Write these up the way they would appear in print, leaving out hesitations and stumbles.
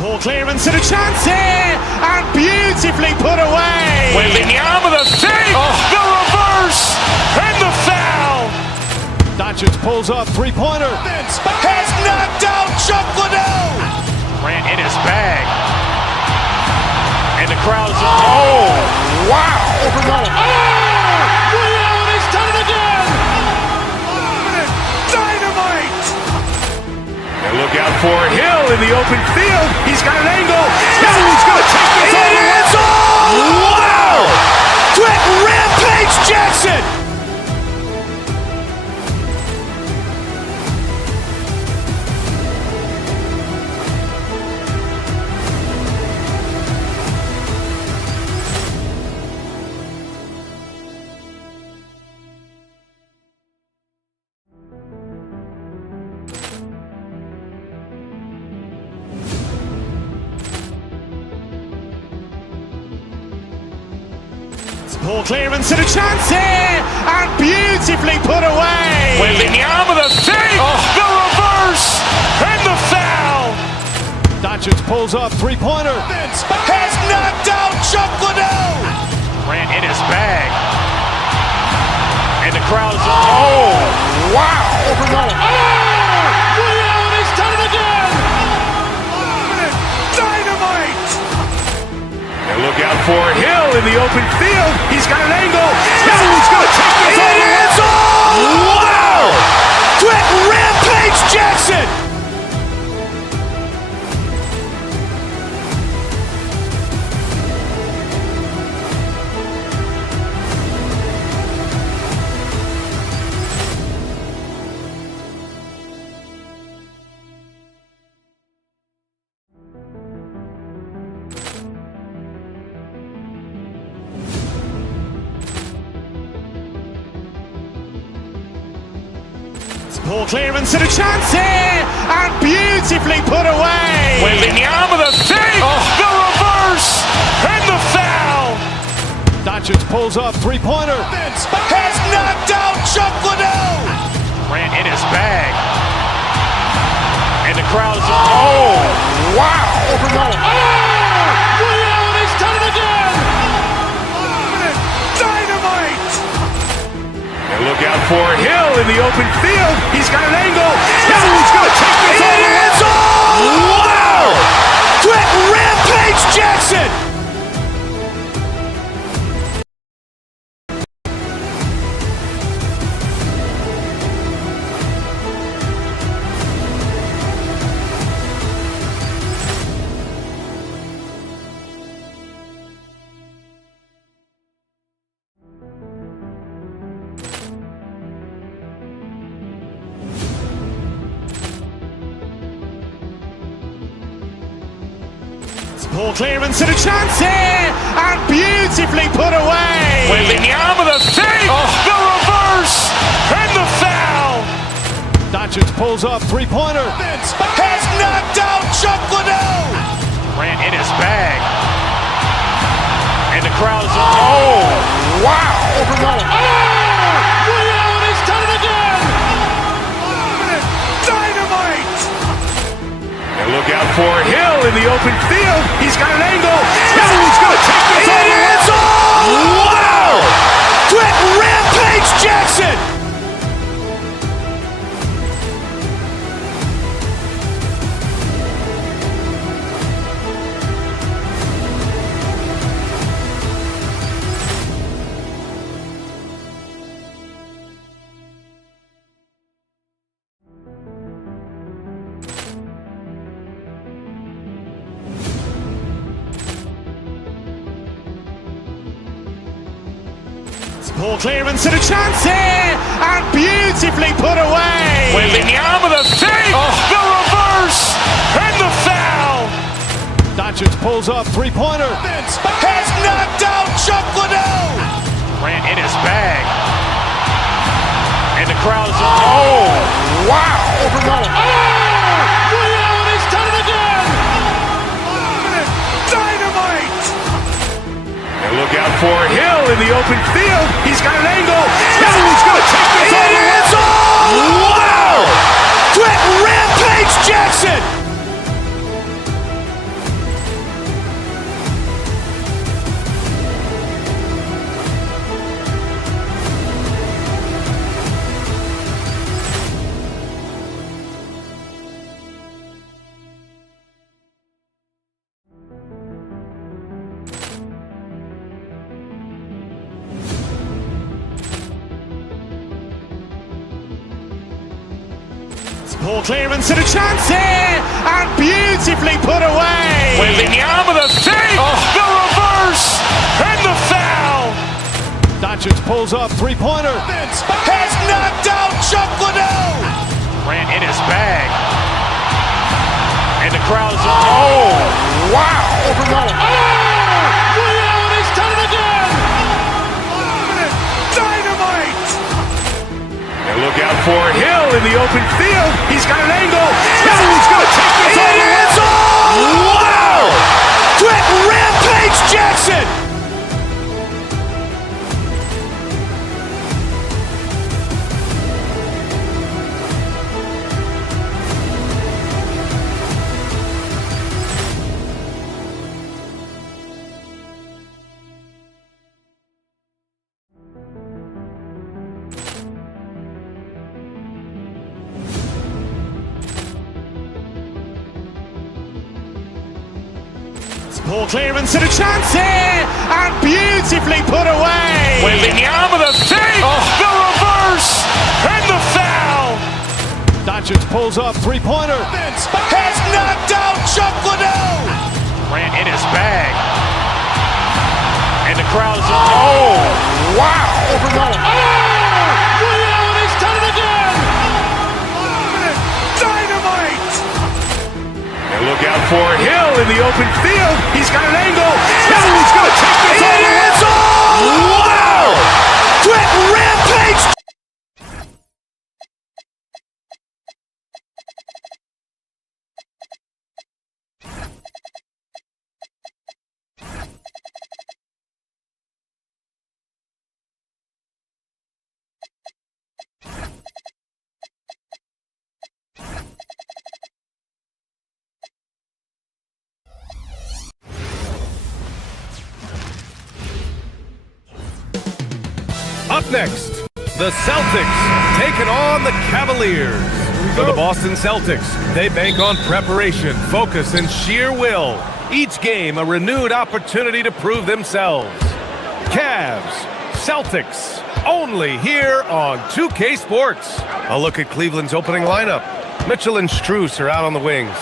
Ball clearance and a chance here, and beautifully put away. Waving the arm of the fake, the reverse, and the foul. Doncic pulls up, three-pointer. Has knocked out Chuck Liddell. Ran in his bag. And the crowd is, oh, wow. Liddell has done it again. Dynamite. And look out for Hill in the open field. He's got an angle. He's going to take this all the way. Wow. Quick Rampage Jackson. Ball clearance and a chance here, and beautifully put away. Waving the arm of the fake, the reverse, and the foul. Doncic pulls up, three-pointer. Has knocked out Chuck Liddell. Ran in his bag. And the crowd is, oh, wow. Liddell has done it again. Dynamite. And look out for Hill in the open field. He's got an angle. He's going to take this all the way. Wow. Quick Rampage Jackson. Ball clearance and a chance here, and beautifully put away. Waving the arm of the fake, the reverse, and the foul. Doncic pulls up, three-pointer. Has knocked out Chuck Liddell. Ran in his bag. And the crowd is, oh, wow. Liddell has done it again. Dynamite. And look out for Hill in the open field. He's got an angle. He's going to take this all the way. Wow. Quick Rampage Jackson. Ball clearance and a chance here, and beautifully put away. Waving the arm of the fake, the reverse, and the foul. Doncic pulls up, three-pointer. Has knocked out Chuck Liddell. Ran in his bag. And the crowd is, oh, wow. Liddell has done it again. Dynamite. And look out for Hill in the open field. He's got an angle. He's going to take this all the way. Wow. Quick Rampage Jackson. Ball clearance and a chance here, and beautifully put away. Waving the arm of the fake, the reverse, and the foul. Doncic pulls up, three-pointer. Has knocked out Chuck Liddell. Ran in his bag. And the crowd is, oh, wow. Liddell has done it again. Dynamite. And look out for Hill in the open field. He's got an angle. He's going to take this all the way. Wow. Quick Rampage Jackson. Poor clearance and a chance here, and beautifully put away. Wembanyama the fake, the reverse, and the foul. Doncic pulls up, three-pointer. Has knocked out Chuck Liddell. Ran in his bag. And the crowd is, oh, wow. He's done it again. Dynamite. And look out for Hill in the open field. He's got an angle. He's going to take this all the way. Wow. Quick Rampage Jackson. Poor clearance and a chance here, and beautifully put away. Wembanyama the fake, the reverse, and the foul. Doncic pulls up, three-pointer. Has knocked out Chuck Liddell. Ran in his bag. And the crowd is, oh, wow. He's done it again. Dynamite. And look out for Hill in the open field. He's got an angle. He's going to take this all the way. Wow. Quick Rampage. Up next, the Celtics taking on the Cavaliers. For the Boston Celtics, they bank on preparation, focus, and sheer will. Each game a renewed opportunity to prove themselves. Cavs, Celtics, only here on 2K Sports. A look at Cleveland's opening lineup. Mitchell and Strus are out on the wings.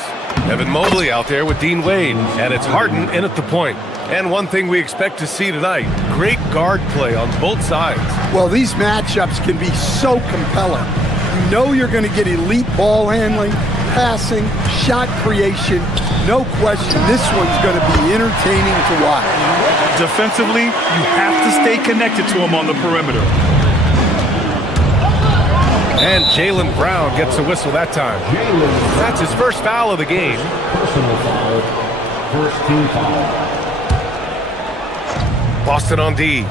Evan Mobley out there with Dean Wade, and it's Harden in at the point. And one thing we expect to see tonight, great guard play on both sides. Well, these matchups can be so compelling. You know you're going to get elite ball handling, passing, shot creation. No question, this one's going to be entertaining to watch. Defensively, you have to stay connected to him on the perimeter. And Jaylen Brown gets a whistle that time. That's his first foul of the game. Personal foul. First team foul. Boston on D.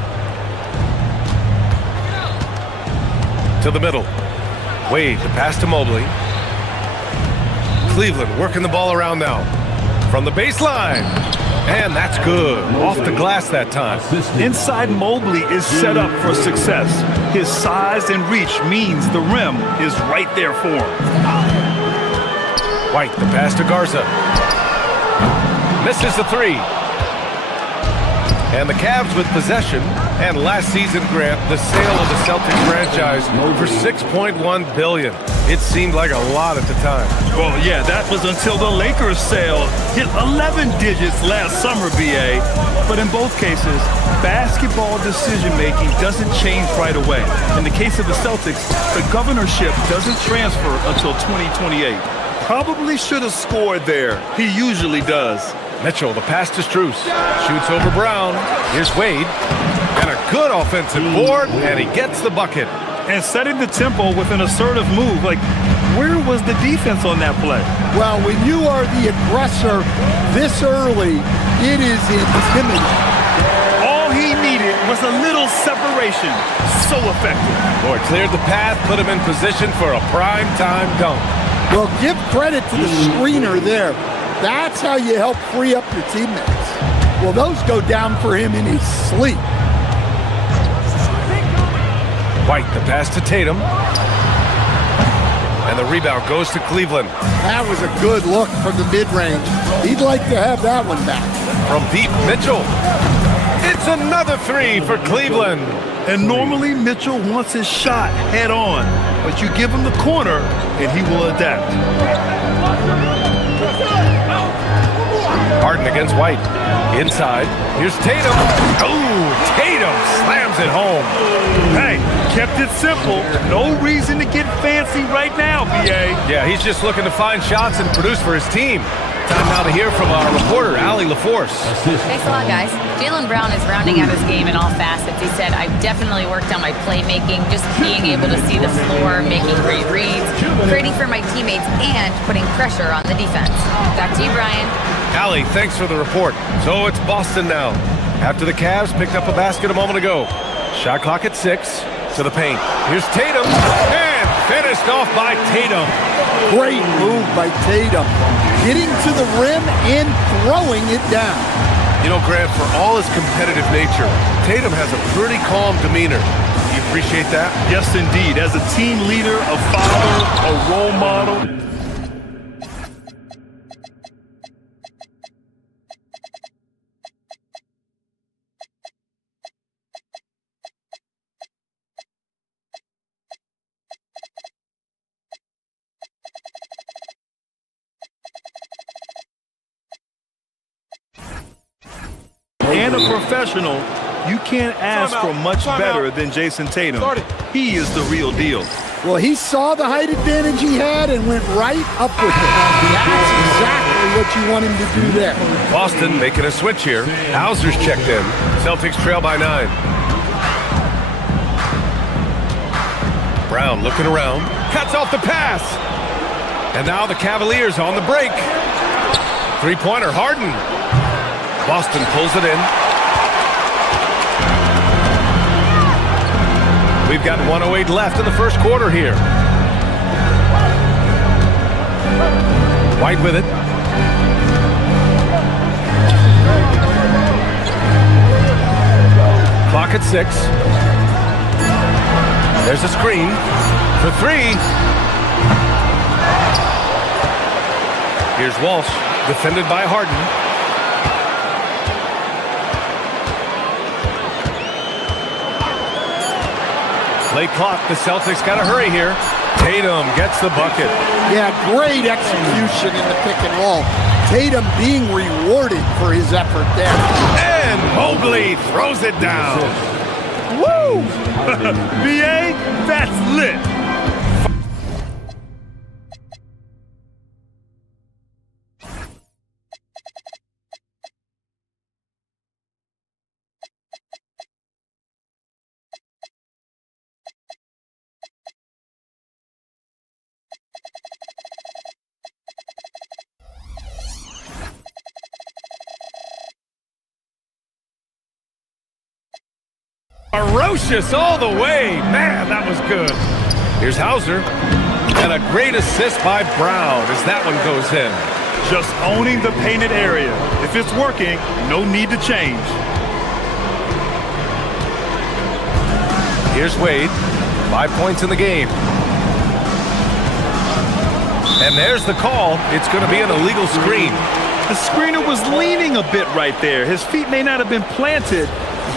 To the middle. Wade, the pass to Mobley. Cleveland working the ball around now. From the baseline. And that's good. Off the glass that time. Inside Mobley is set up for success. His size and reach means the rim is right there for him. White, the pass to Garza. Misses the three. And the Cavs with possession. And last season, Grant, the sale of the Celtics franchise for $6.1 billion. It seemed like a lot at the time. Well, yeah, that was until the Lakers sale hit 11 digits last summer, BA. But in both cases, basketball decision-making doesn't change right away. In the case of the Celtics, the governorship doesn't transfer until 2028. Probably should have scored there. He usually does. Mitchell, the pass to Strus. Shoots over Brown. Here's Wade. And a good offensive board, and he gets the bucket. And setting the tempo with an assertive move. Like, where was the defense on that play? Well, when you are the aggressor this early, it is intimidating. All he needed was a little separation. So effective. Boy, cleared the path, put him in position for a prime-time dunk. Well, give credit to the screener there. That's how you help free up your teammates. Well, those go down for him in his sleep. White, the pass to Tatum. And the rebound goes to Cleveland. That was a good look from the mid-range. He'd like to have that one back. From deep, Mitchell. It's another three for Cleveland. And normally Mitchell wants his shot head on, but you give him the corner and he will adapt. Harden against White. Inside. Here's Tatum. Oh, Tatum slams it home. Hey, kept it simple. No reason to get fancy right now, B.A. Yeah, he's just looking to find shots and produce for his team. Time now to hear from our reporter, Allie LaForce. Thanks a lot, guys. Jaylen Brown is rounding out his game in all facets. He said, I've definitely worked on my playmaking, just being able to see the floor, making great reads, creating for my teammates, and putting pressure on the defense. Back to you, Brian. Allie, thanks for the report. So it's Boston now. After the Cavs picked up a basket a moment ago. Shot clock at 6. To the paint. Here's Tatum. And finished off by Tatum. Great move by Tatum. Getting to the rim and throwing it down. You know, Grant, for all his competitive nature, Tatum has a pretty calm demeanor. Do you appreciate that? Yes, indeed. As a team leader, a father, a role model. And a professional, you can't ask for much better than Jason Tatum. He is the real deal. Well, he saw the height advantage he had and went right up with it. That's exactly what you want him to do there. Boston making a switch here. Hauser's checked in. Celtics trail by 9. Brown looking around. Cuts off the pass. And now the Cavaliers on the break. Three-pointer, Harden. Boston pulls it in. We've got 1:08 left in the first quarter here. White with it. Clock at 6. There's a screen for 3. Here's Walsh, defended by Harden. Late clock, the Celtics got to hurry here. Tatum gets the bucket. Yeah, great execution in the pick and roll. Tatum being rewarded for his effort there. And Mobley throws it down. Woo! B.A., that's lit. Ferocious all the way. Man, that was good. Here's Hauser. And a great assist by Brown as that one goes in. Just owning the painted area. If it's working, no need to change. Here's Wade. 5 points in the game. And there's the call. It's going to be an illegal screen. The screener was leaning a bit right there. His feet may not have been planted.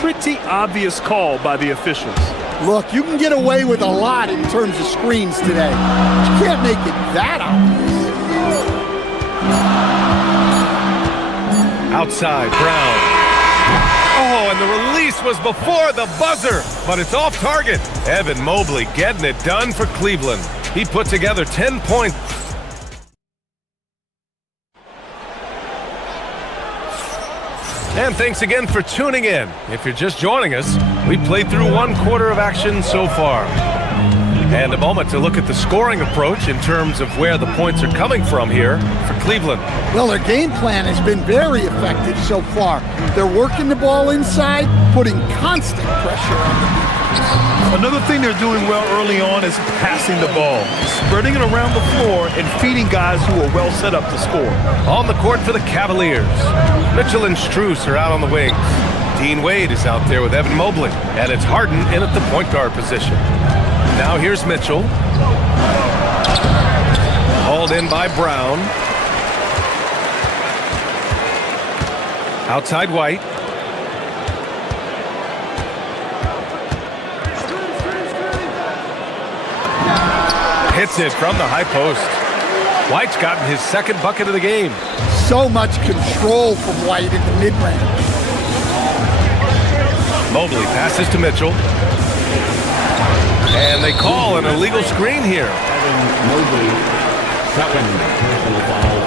Pretty obvious call by the officials. Look, you can get away with a lot in terms of screens today. You can't make it that obvious. Outside, Brown. Oh, and the release was before the buzzer, but it's off target. Evan Mobley getting it done for Cleveland. He put together 10 points. And thanks again for tuning in. If you're just joining us, we played through 1 quarter of action so far. And a moment to look at the scoring approach in terms of where the points are coming from here for Cleveland. Well, their game plan has been very effective so far. They're working the ball inside, putting constant pressure on the defense. Another thing they're doing well early on is passing the ball, spreading it around the floor and feeding guys who are well set up to score. On the court for the Cavaliers, Mitchell and Strus are out on the wings. Dean Wade is out there with Evan Mobley, and it's Harden in at the point guard position. Now here's Mitchell. Hauled in by Brown. Outside White. Hits it from the high post. White's gotten his second bucket of the game. So much control from White in the mid-range. Mobley passes to Mitchell. And they call an illegal screen here. Mobley, second personal foul.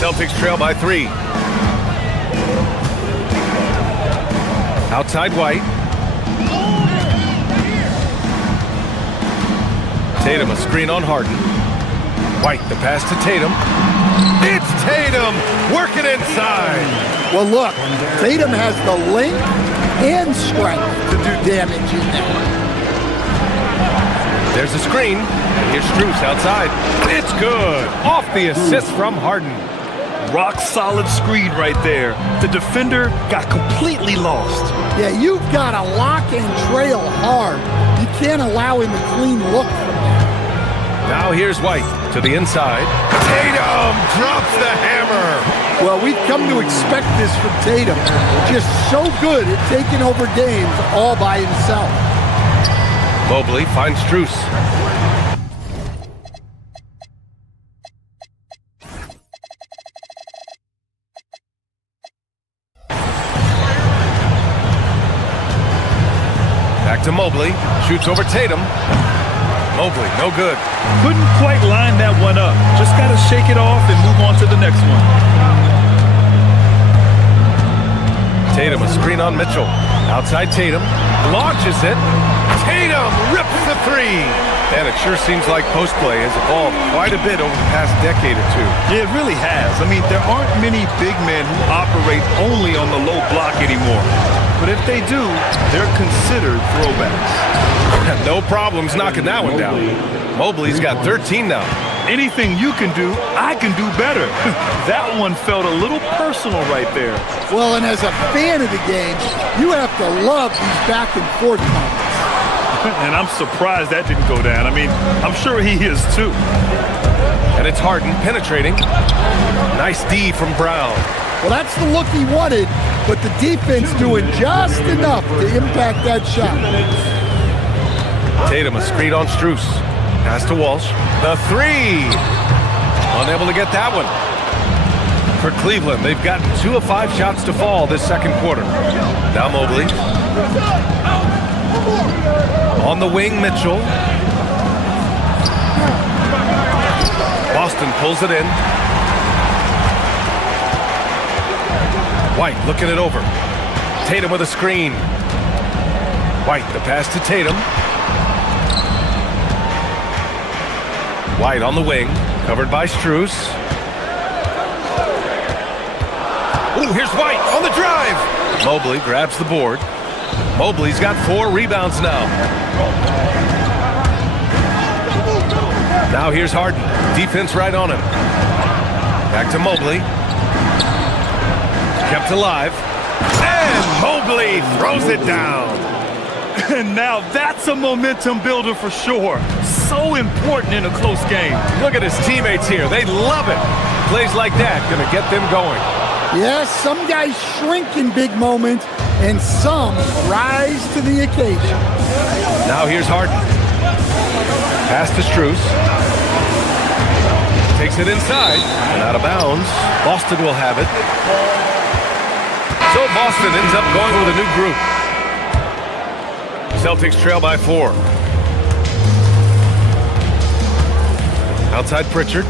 Celtics trail by 3. Outside White. Tatum a screen on Harden. White the pass to Tatum. It's Tatum working inside. Well, look, Tatum has the length and strength to do damage in there. There's a screen. And here's Strus outside. It's good. Off the assist from Harden. Rock solid screen right there. The defender got completely lost. Yeah, you've got to lock and trail hard. You can't allow him a clean look from there. Now here's White to the inside. Tatum drops the hammer. Well, we've come to expect this from Tatum. Just so good at taking over games all by himself. Mobley finds Strus. Back to Mobley. Shoots over Tatum. Mobley, no good. Couldn't quite line that one up. Just got to shake it off and move on to the next one. Tatum, a screen on Mitchell. Outside Tatum. Launches it. Tatum rips the 3. And it sure seems like post play has evolved quite a bit over the past decade or two. Yeah, it really has. I mean, there aren't many big men who operate only on the low block anymore. But if they do, they're considered throwbacks. No problems knocking that one down. Mobley's got 13 now. Anything you can do, I can do better. That one felt a little personal right there. Well, and as a fan of the game, you have to love these back and forth moments. And I'm surprised that didn't go down. I mean, I'm sure he is too. And it's Harden penetrating. Nice D from Brown. Well, that's the look he wanted, but the defense doing just enough to impact that shot. Tatum a screen on Strus. Pass to Walsh. The 3. Unable to get that one. For Cleveland, they've gotten 2 of 5 shots to fall this second quarter. Now Mobley. On the wing, Mitchell. Boston pulls it in. White looking it over. Tatum with a screen. White the pass to Tatum. White on the wing, covered by Strus. Ooh, here's White on the drive. Mobley grabs the board. Mobley's got 4 rebounds now. Now here's Harden. Defense right on him. Back to Mobley. Kept alive. And Mobley throws it down. And now that's a momentum builder for sure. So important in a close game. Look at his teammates here. They love it. Plays like that gonna get them going. Yes, some guys shrink in big moments, and some rise to the occasion. Now here's Harden. Pass to Strus. Takes it inside and out of bounds. Boston will have it. So Boston ends up going with a new group. Celtics trail by 4. Outside Pritchard.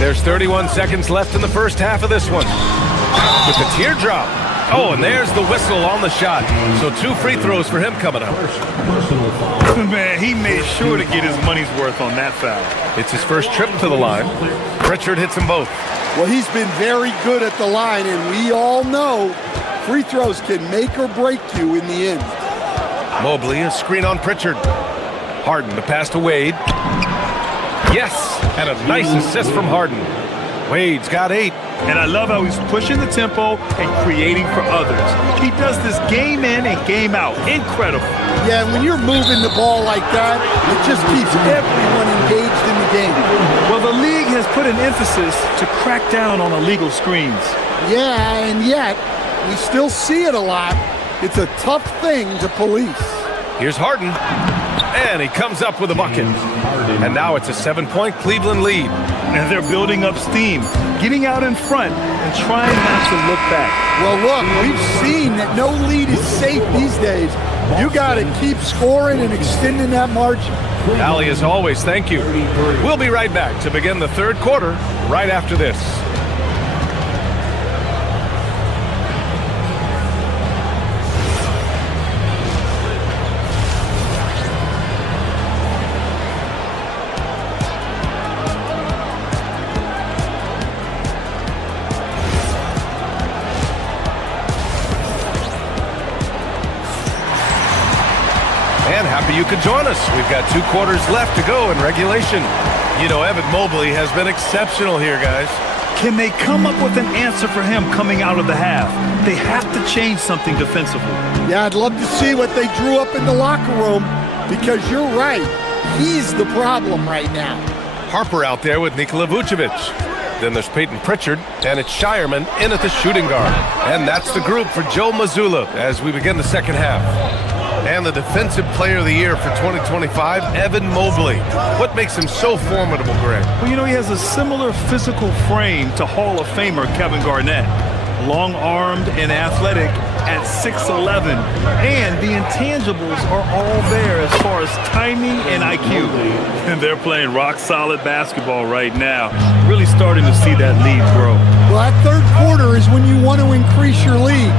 There's 31 seconds left in the first half of this one. With the teardrop. Oh, and there's the whistle on the shot. So 2 free throws for him coming up. Man, he made sure to get his money's worth on that foul. It's his first trip to the line. Pritchard hits them both. Well, he's been very good at the line, and we all know free throws can make or break you in the end. Mobley, a screen on Pritchard. Harden, the pass to Wade. Yes, and a nice assist from Harden. Wade's got 8. And I love how he's pushing the tempo and creating for others. He does this game in and game out. Incredible. Yeah, when you're moving the ball like that, it just keeps everyone engaged in the game. Well, the league has put an emphasis to crack down on illegal screens. Yeah, and yet, we still see it a lot. It's a tough thing to police. Here's Harden, and he comes up with a bucket. And now it's a 7-point Cleveland lead. And they're building up steam, getting out in front and trying not to look back. Well, look, we've seen that no lead is safe these days. You got to keep scoring and extending that margin. Ali, as always, thank you. We'll be right back to begin the third quarter right after this. And happy you could join us. We've got 2 quarters left to go in regulation. You know, Evan Mobley has been exceptional here, guys. Can they come up with an answer for him coming out of the half? They have to change something defensively. Yeah, I'd love to see what they drew up in the locker room, because you're right. He's the problem right now. Harper out there with Nikola Vucevic. Then there's Peyton Pritchard, and it's Shireman in at the shooting guard. And that's the group for Joe Mazzulla as we begin the second half. And the Defensive Player of the Year for 2025, Evan Mobley. What makes him so formidable, Greg? Well, you know, he has a similar physical frame to Hall of Famer Kevin Garnett. Long-armed and athletic at 6'11". And the intangibles are all there as far as timing and IQ. And they're playing rock-solid basketball right now. Really starting to see that lead grow. Well, that third quarter is when you want to increase your lead.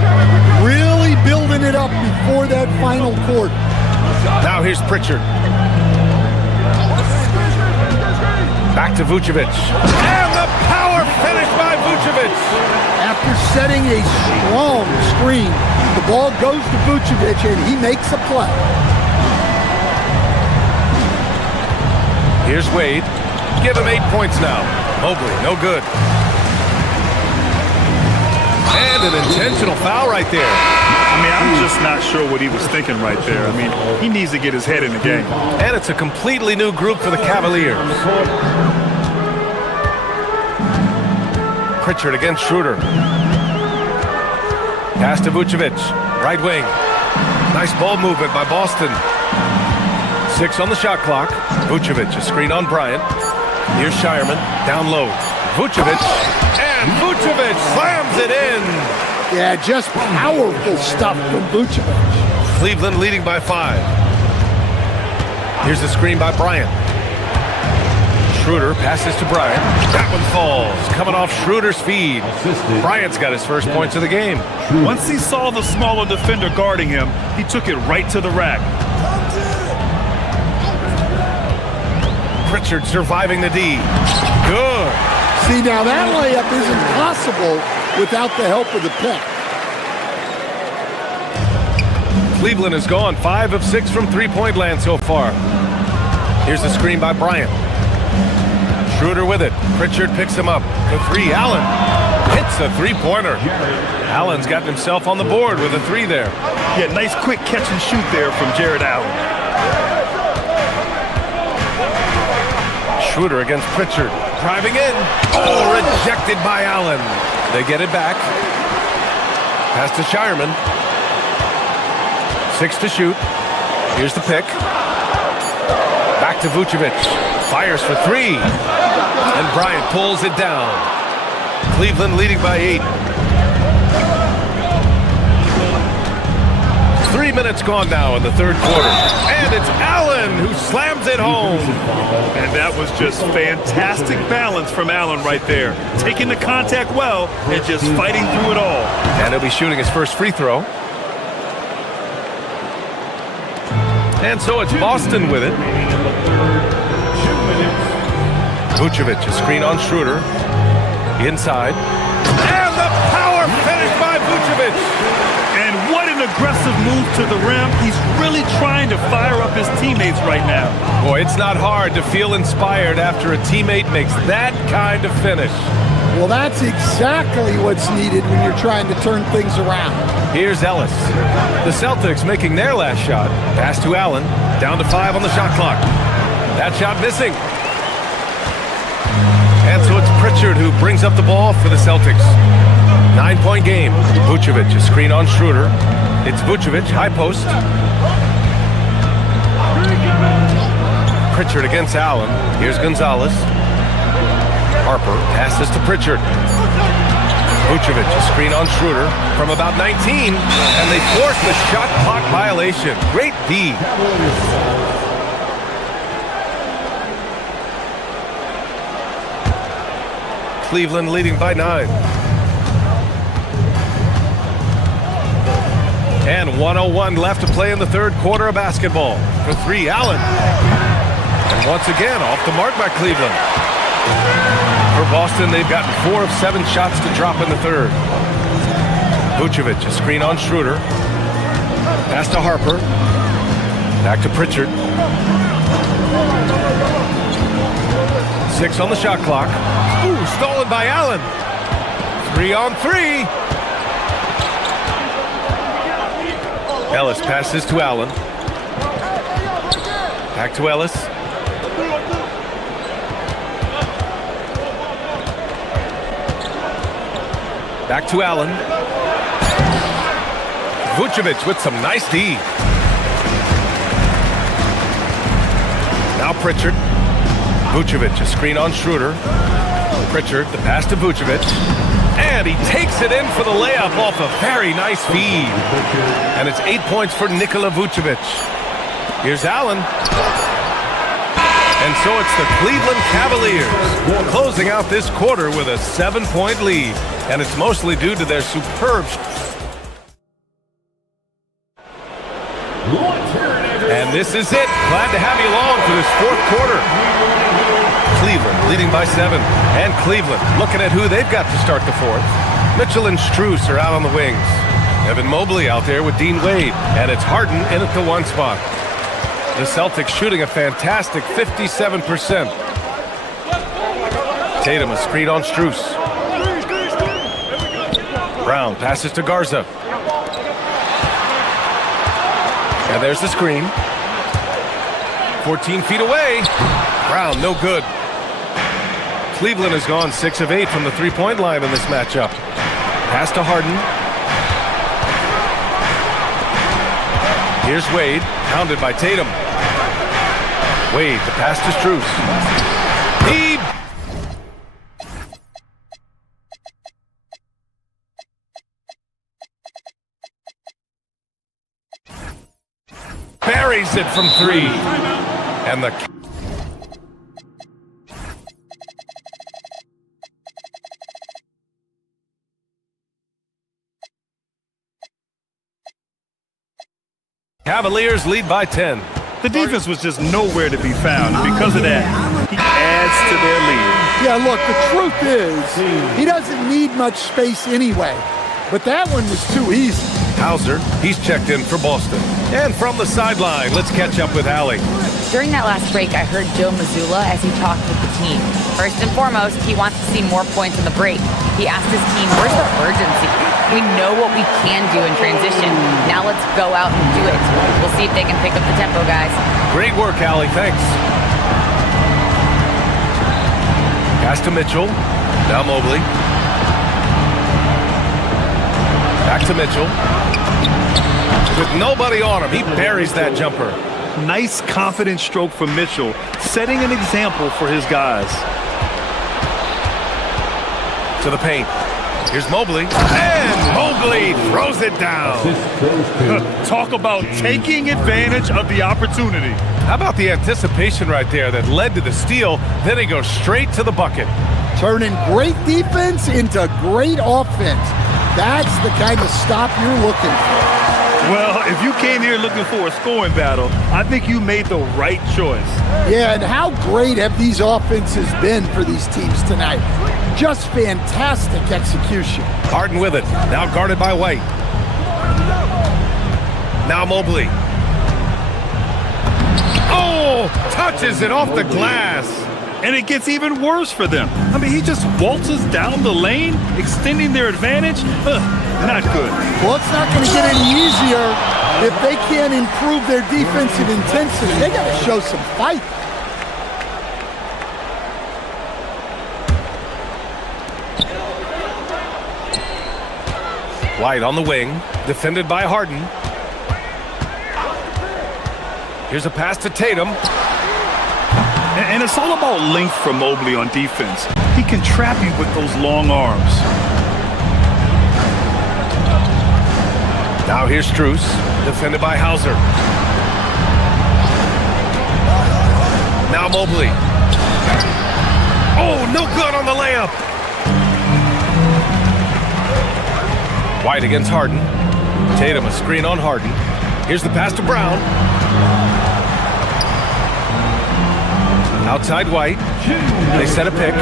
Really building it up before that final quarter. Now here's Pritchard. Back to Vucevic. And the power finish by Vucevic. After setting a strong screen, the ball goes to Vucevic and he makes a play. Here's Wade. Give him 8 points now. Mobley, no good. And an intentional foul right there. I mean, I'm just not sure what he was thinking right there. I mean, he needs to get his head in the game. And it's a completely new group for the Cavaliers. Pritchard against Schroeder. Pass to Vucevic. Right wing. Nice ball movement by Boston. 6 on the shot clock. Vucevic, a screen on Bryant. Here's Shireman. Down low. Vucevic. And Vucevic slams it in. Yeah, just powerful stuff from Vucevic. Cleveland leading by 5. Here's the screen by Bryant. Schroeder passes to Bryant. That one falls. Coming off Schroeder's feed. Bryant's got his first points of the game. Once he saw the smaller defender guarding him, he took it right to the rack. Pritchard surviving the D. Good. See, now that layup isn't possible without the help of the pick. Cleveland has gone 5 of 6 from three-point land so far. Here's the screen by Bryant. Schroeder with it. Pritchard picks him up. For 3, Allen hits a three-pointer. Allen's gotten himself on the board with a 3 there. Yeah, nice quick catch and shoot there from Jared Allen. Schroeder against Pritchard. Driving in. Oh, rejected by Allen. They get it back. Pass to Shireman. 6 to shoot. Here's the pick. Back to Vucevic. Fires for 3. And Bryant pulls it down. Cleveland leading by 8. 3 minutes gone now in the third quarter. And it's Allen who slams it home. And that was just fantastic balance from Allen right there. Taking the contact well and just fighting through it all. And he'll be shooting his first free throw. And so it's Boston with it. Vucevic, a screen on Schroeder. Inside. And the power finish by Vucevic. And what an aggressive move to the rim. He's really trying to fire up his teammates right now. Boy, it's not hard to feel inspired after a teammate makes that kind of finish. Well, that's exactly what's needed when you're trying to turn things around. Here's Ellis. The Celtics making their last shot. Pass to Allen. Down to 5 on the shot clock. That shot missing. And so it's Pritchard who brings up the ball for the Celtics. 9-point game. Vucevic, a screen on Schroeder. It's Vucevic, high post. Pritchard against Allen. Here's Gonzalez. Harper passes to Pritchard. Vucevic, a screen on Schroeder from about 19, and they force the shot clock violation. Great D. Cleveland leading by 9. And 1:01 left to play in the third quarter of basketball. For 3, Allen. And once again, off the mark by Cleveland. For Boston, they've gotten 4 of 7 shots to drop in the third. Vucevic, a screen on Schroeder. Pass to Harper. Back to Pritchard. 6 on the shot clock. Ooh, stolen by Allen. 3 on 3. Ellis passes to Allen. Back to Ellis. Back to Allen. Vucevic with some nice D. Now Pritchard. Vucevic, a screen on Schroeder. Pritchard, the pass to Vucevic. And he takes it in for the layup off a very nice feed. And it's 8 points for Nikola Vucevic. Here's Allen. And so it's the Cleveland Cavaliers closing out this quarter with a 7-point lead. And it's mostly due to their superb. And this is it. Glad to have you along for this fourth quarter. Cleveland leading by 7. And Cleveland looking at who they've got to start the fourth. Mitchell and Strus are out on the wings. Evan Mobley out there with Dean Wade. And it's Harden in at the 1 spot. The Celtics shooting a fantastic 57%. Tatum a screen on Strus. Brown passes to Garza. And there's the screen. 14 feet away. Brown, no good. Cleveland has gone 6 of 8 from the three-point line in this matchup. Pass to Harden. Here's Wade, pounded by Tatum. Wade, the pass to Strus. He buries it from 3. And the Cavaliers lead by 10. The defense was just nowhere to be found. And because of that, he adds to their lead. Yeah, look, the truth is, he doesn't need much space anyway. But that one was too easy. Hauser, he's checked in for Boston. And from the sideline, let's catch up with Allie. During that last break, I heard Joe Mazzulla as he talked with the team. First and foremost, he wants to see more points in the break. He asked his team, where's the urgency? We know what we can do in transition. Now let's go out and do it. We'll see if they can pick up the tempo, guys. Great work, Allie. Thanks. Pass to Mitchell. Now Mobley. Back to Mitchell. With nobody on him, he buries that jumper. Nice, confident stroke for Mitchell, setting an example for his guys. To the paint. Here's Mobley. And Mobley throws it down. Talk about taking advantage of the opportunity. How about the anticipation right there that led to the steal? Then he goes straight to the bucket. Turning great defense into great offense. That's the kind of stop you're looking for. Well, if you came here looking for a scoring battle, I think you made the right choice. Yeah, and how great have these offenses been for these teams tonight? Just fantastic execution. Harden with it. Now guarded by White. Now Mobley. Oh, touches it off the glass. And it gets even worse for them. I mean, he just waltzes down the lane, extending their advantage. Not good. Well, it's not going to get any easier if they can't improve their defensive intensity. They got to show some fight. White on the wing, defended by Harden. Here's a pass to Tatum. And it's all about length for Mobley on defense. He can trap you with those long arms. Now here's Strus, defended by Hauser. Now Mobley. Oh, no good on the layup. White against Harden. Tatum a screen on Harden. Here's the pass to Brown. Outside White. They set a pick. Oh,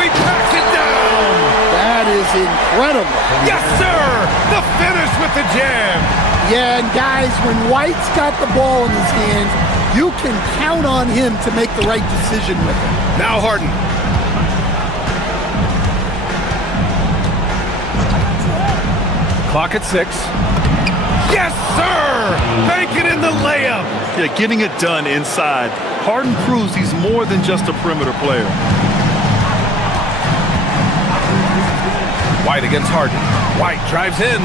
he packs it down. That is incredible. Yes, sir. The finish with the jam. Yeah, and guys, when White's got the ball in his hands, you can count on him to make the right decision with it. Now Harden. Clock at 6. Yes, sir! Bank it in the layup! Yeah, getting it done inside. Harden proves he's more than just a perimeter player. White against Harden. White drives in.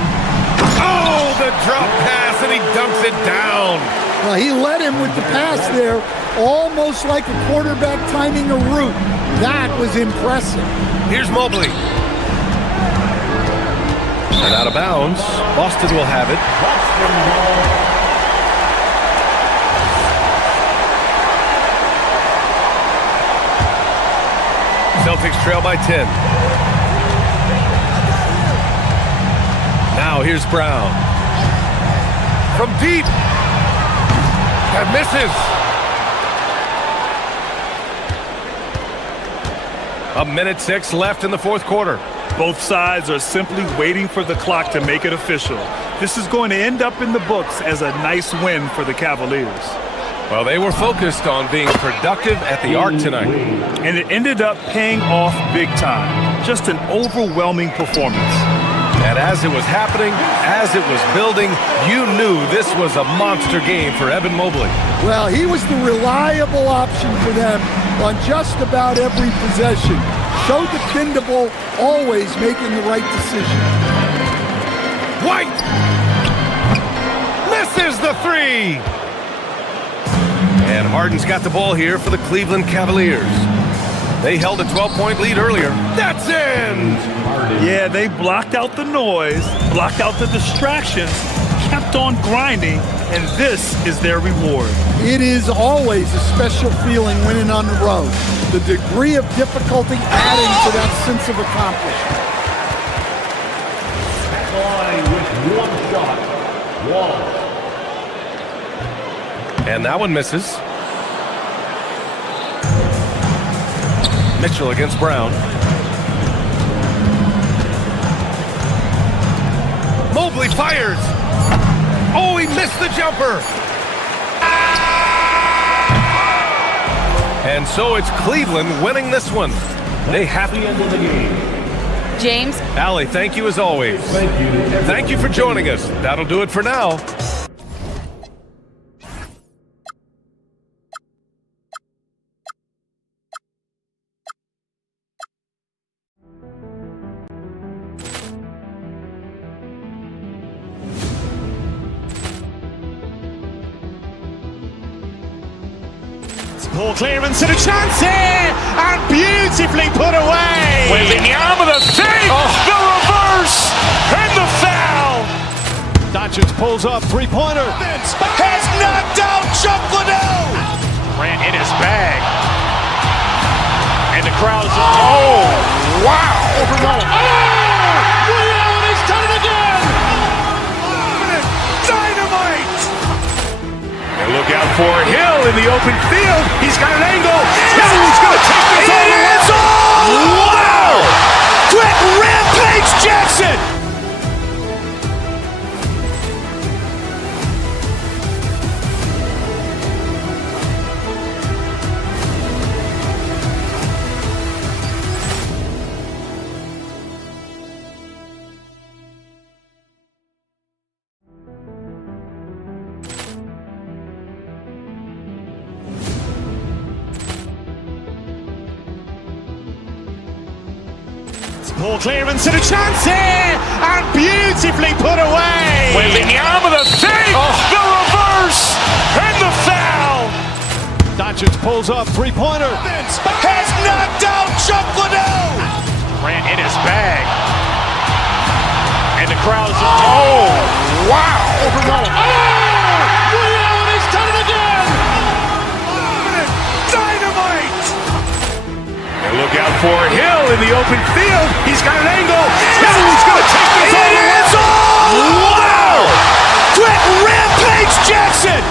Oh, the drop pass, and he dunks it down. Well, he led him with the pass there, almost like a quarterback timing a route. That was impressive. Here's Mobley. And out of bounds. Boston will have it. Celtics trail by 10. Now here's Brown. From deep. And misses. A minute 6 left in the fourth quarter. Both sides are simply waiting for the clock to make it official. This is going to end up in the books as a nice win for the Cavaliers. Well, they were focused on being productive at the arc tonight. And it ended up paying off big time. Just an overwhelming performance. And as it was happening, as it was building, you knew this was a monster game for Evan Mobley. Well, he was the reliable option for them on just about every possession. So dependable, always making the right decision. White! Misses the 3! And Harden's got the ball here for the Cleveland Cavaliers. They held a 12-point lead earlier. That's in! Yeah, they blocked out the noise, blocked out the distractions, kept on grinding, and this is their reward. It is always a special feeling winning on the road. The degree of difficulty adding to that sense of accomplishment. With 1 shot. Wall. And that one misses. Mitchell against Brown. Mobley fires. Oh, he missed the jumper. And so it's Cleveland winning this one. They have to end the game. James? Allie, thank you as always. Thank you for joining us. That'll do it for now. Poor clearance and a chance here, and beautifully put away. With the arm of the fake, the reverse, and the foul. Doncic pulls up, three-pointer. Has knocked out Chuck Liddell. Ran in his bag. And the crowd is, oh, wow. Ray Allen has done it again. Dynamite. And look out for Hill in the open field. He's got an angle. He's going to take this all the way. Wow! Quick rampage Jackson. Ball clearance and a chance here, and beautifully put away. Wembanyama the save, the reverse, and the foul. Doncic pulls up, three-pointer. Has knocked out Chuck Liddell. Grant in his bag. And the crowd's oh, wow. Rio, and he's done it again. Dynamite. And look out for Hill in the open field. He's got an angle. Hill's going to take this all the way. Wow. Quick rampage Jackson.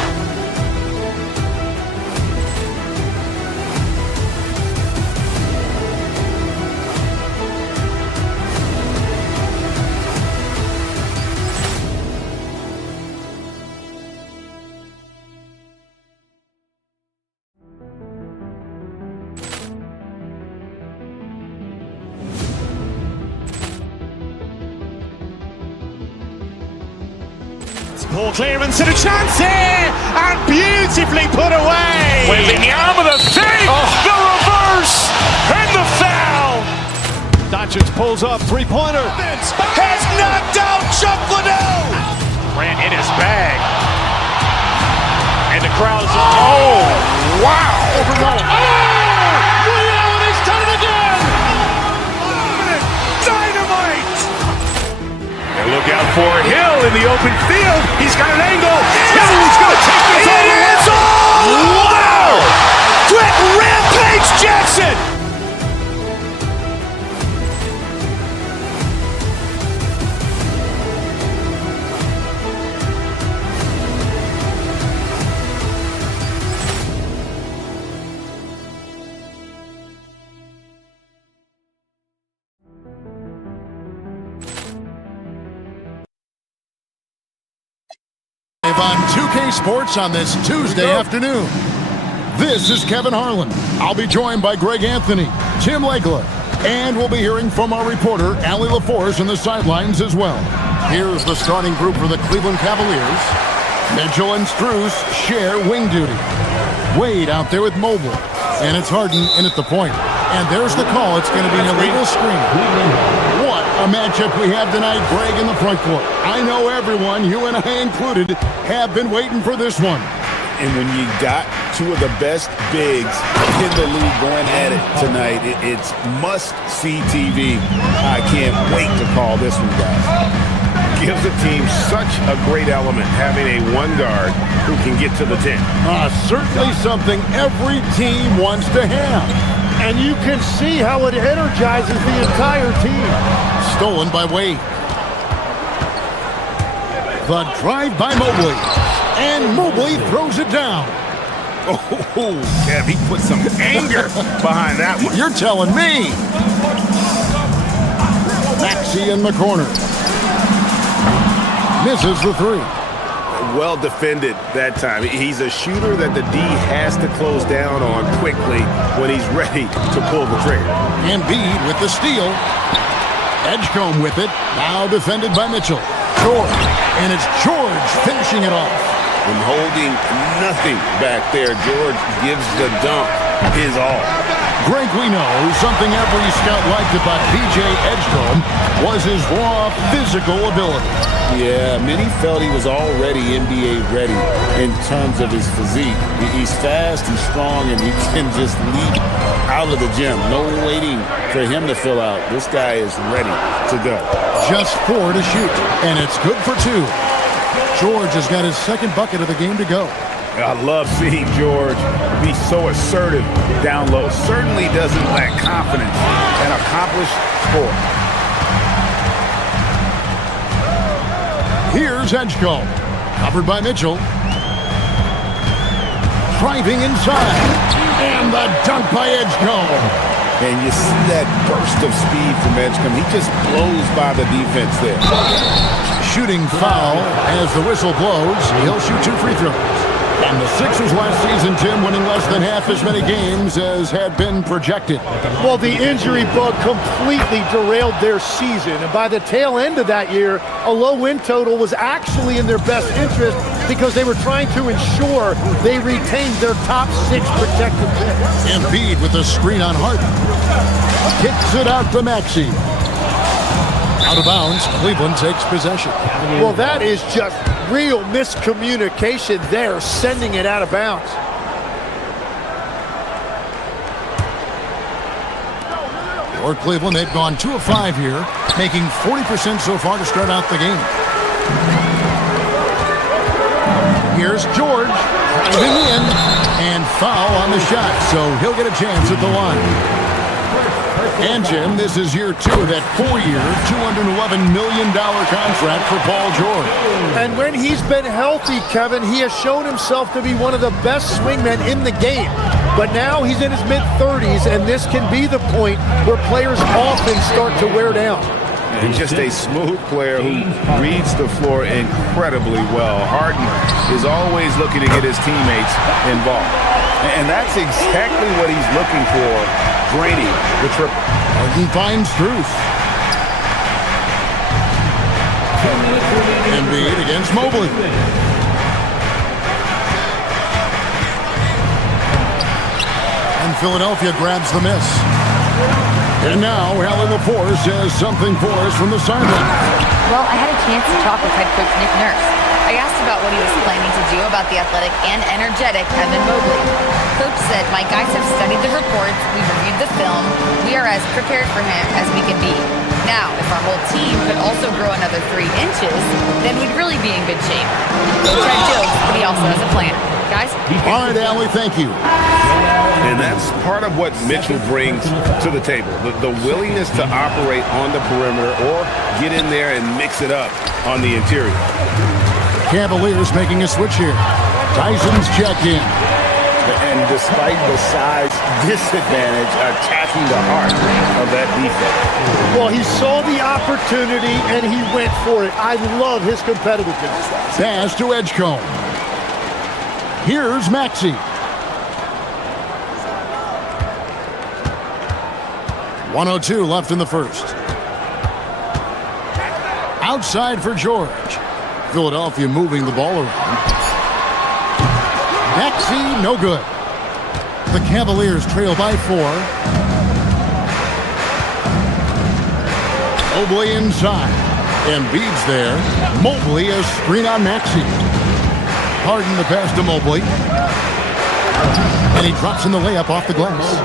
Ball clearance and a chance here, and beautifully put away. Wembanyama the save, the reverse, and the foul. Doncic pulls up, three-pointer. Has knocked out Chuck Liddell. Grant in his bag. And the crowd's oh, wow. Rio, and he's done it again. Dynamite. And look out for Hill in the open field. He's got an angle. Hill's going to take this all the way. Wow. Quick rampage Jackson. On 2K Sports on this Tuesday afternoon. This is Kevin Harlan. I'll be joined by Greg Anthony, Tim Legler, and we'll be hearing from our reporter, Allie LaForce, on the sidelines as well. Here's the starting group for the Cleveland Cavaliers. Mitchell and Strus share wing duty. Wade out there with Mobley, and it's Harden in at the point. And there's the call. It's going to be an illegal screen. What a matchup we have tonight, Greg, in the front court. I know everyone, you and I included, have been waiting for this one. And when you got two of the best bigs in the league going at it tonight, it's must-see TV. I can't wait to call this one, guys. Gives the team such a great element having a one guard who can get to the 10. Certainly something every team wants to have. And you can see how it energizes the entire team. Stolen by Wade. The drive by Mobley. And Mobley throws it down. Oh, Kev, he put some anger behind that one. You're telling me. Maxey in the corner. Misses the three. Well defended that time. He's a shooter that the D has to close down on quickly when he's ready to pull the trigger. Embiid with the steal. Edgecombe with it. Now defended by Mitchell. George. And it's George finishing it off. And holding nothing back there, George gives the dunk his all. Greg, we know something every scout liked about PJ Edgecombe was his raw physical ability. Yeah, many felt he was already NBA ready in terms of his physique. He's fast, he's strong, and he can just leap out of the gym. No waiting for him to fill out. This guy is ready to go. Just 4 to shoot, and it's good for 2. George has got his second bucket of the game to go. I love seeing George be so assertive down low. Certainly doesn't lack confidence. An accomplished scorer. Here's Edgecombe. Covered by Mitchell. Driving inside. And the dunk by Edgecombe. And you see that burst of speed from Edgecombe. He just blows by the defense there. Shooting foul as the whistle blows. He'll shoot 2 free throws. And the Sixers last season, Tim, winning less than half as many games as had been projected. Well, the injury bug completely derailed their season. And by the tail end of that year, a low win total was actually in their best interest because they were trying to ensure they retained their top 6 protected picks. Embiid with a screen on Harden. Kicks it out to Maxey. Out of bounds, Cleveland takes possession. Well, that is just real miscommunication there, sending it out of bounds. For Cleveland, they've gone 2 of 5 here, making 40% so far to start out the game. Here's George, driving in, and foul on the shot, so he'll get a chance at the line. And, Jim, this is year 2 of that 4-year, $211 million contract for Paul George. And when he's been healthy, Kevin, he has shown himself to be one of the best swingmen in the game. But now he's in his mid-30s, and this can be the point where players often start to wear down. He's just a smooth player who reads the floor incredibly well. Harden is always looking to get his teammates involved. And that's exactly what he's looking for, draining the triple. Harden finds Struce. Embiid against Mobley. And Philadelphia grabs the miss. And now, Allen LaForce has something for us from the sideline. Well, I had a chance to talk with head coach Nick Nurse. I asked about what he was planning to do about the athletic and energetic Evan Mobley. Coach said, "My guys have studied the reports, we've reviewed the film, we are as prepared for him as we can be. Now, if our whole team could also grow another 3 inches, then we'd really be in good shape." Coach had jokes, but he also has a plan. Guys? All right, Allie, thank you. And that's part of what Mitchell brings to the table, the willingness to operate on the perimeter or get in there and mix it up on the interior. Cavaliers making a switch here. Tyson's check in. And despite the size disadvantage, attacking the heart of that defense. Well, he saw the opportunity, and he went for it. I love his competitiveness. Pass to Edgecombe. Here's Maxey. 1:02 left in the first. Outside for George. Philadelphia moving the ball around. Maxey, no good. The Cavaliers trail by 4. Mobley inside. Embiid's there. Mobley a screen on Maxey. Harden the pass to Mobley. And he drops in the layup off the glass.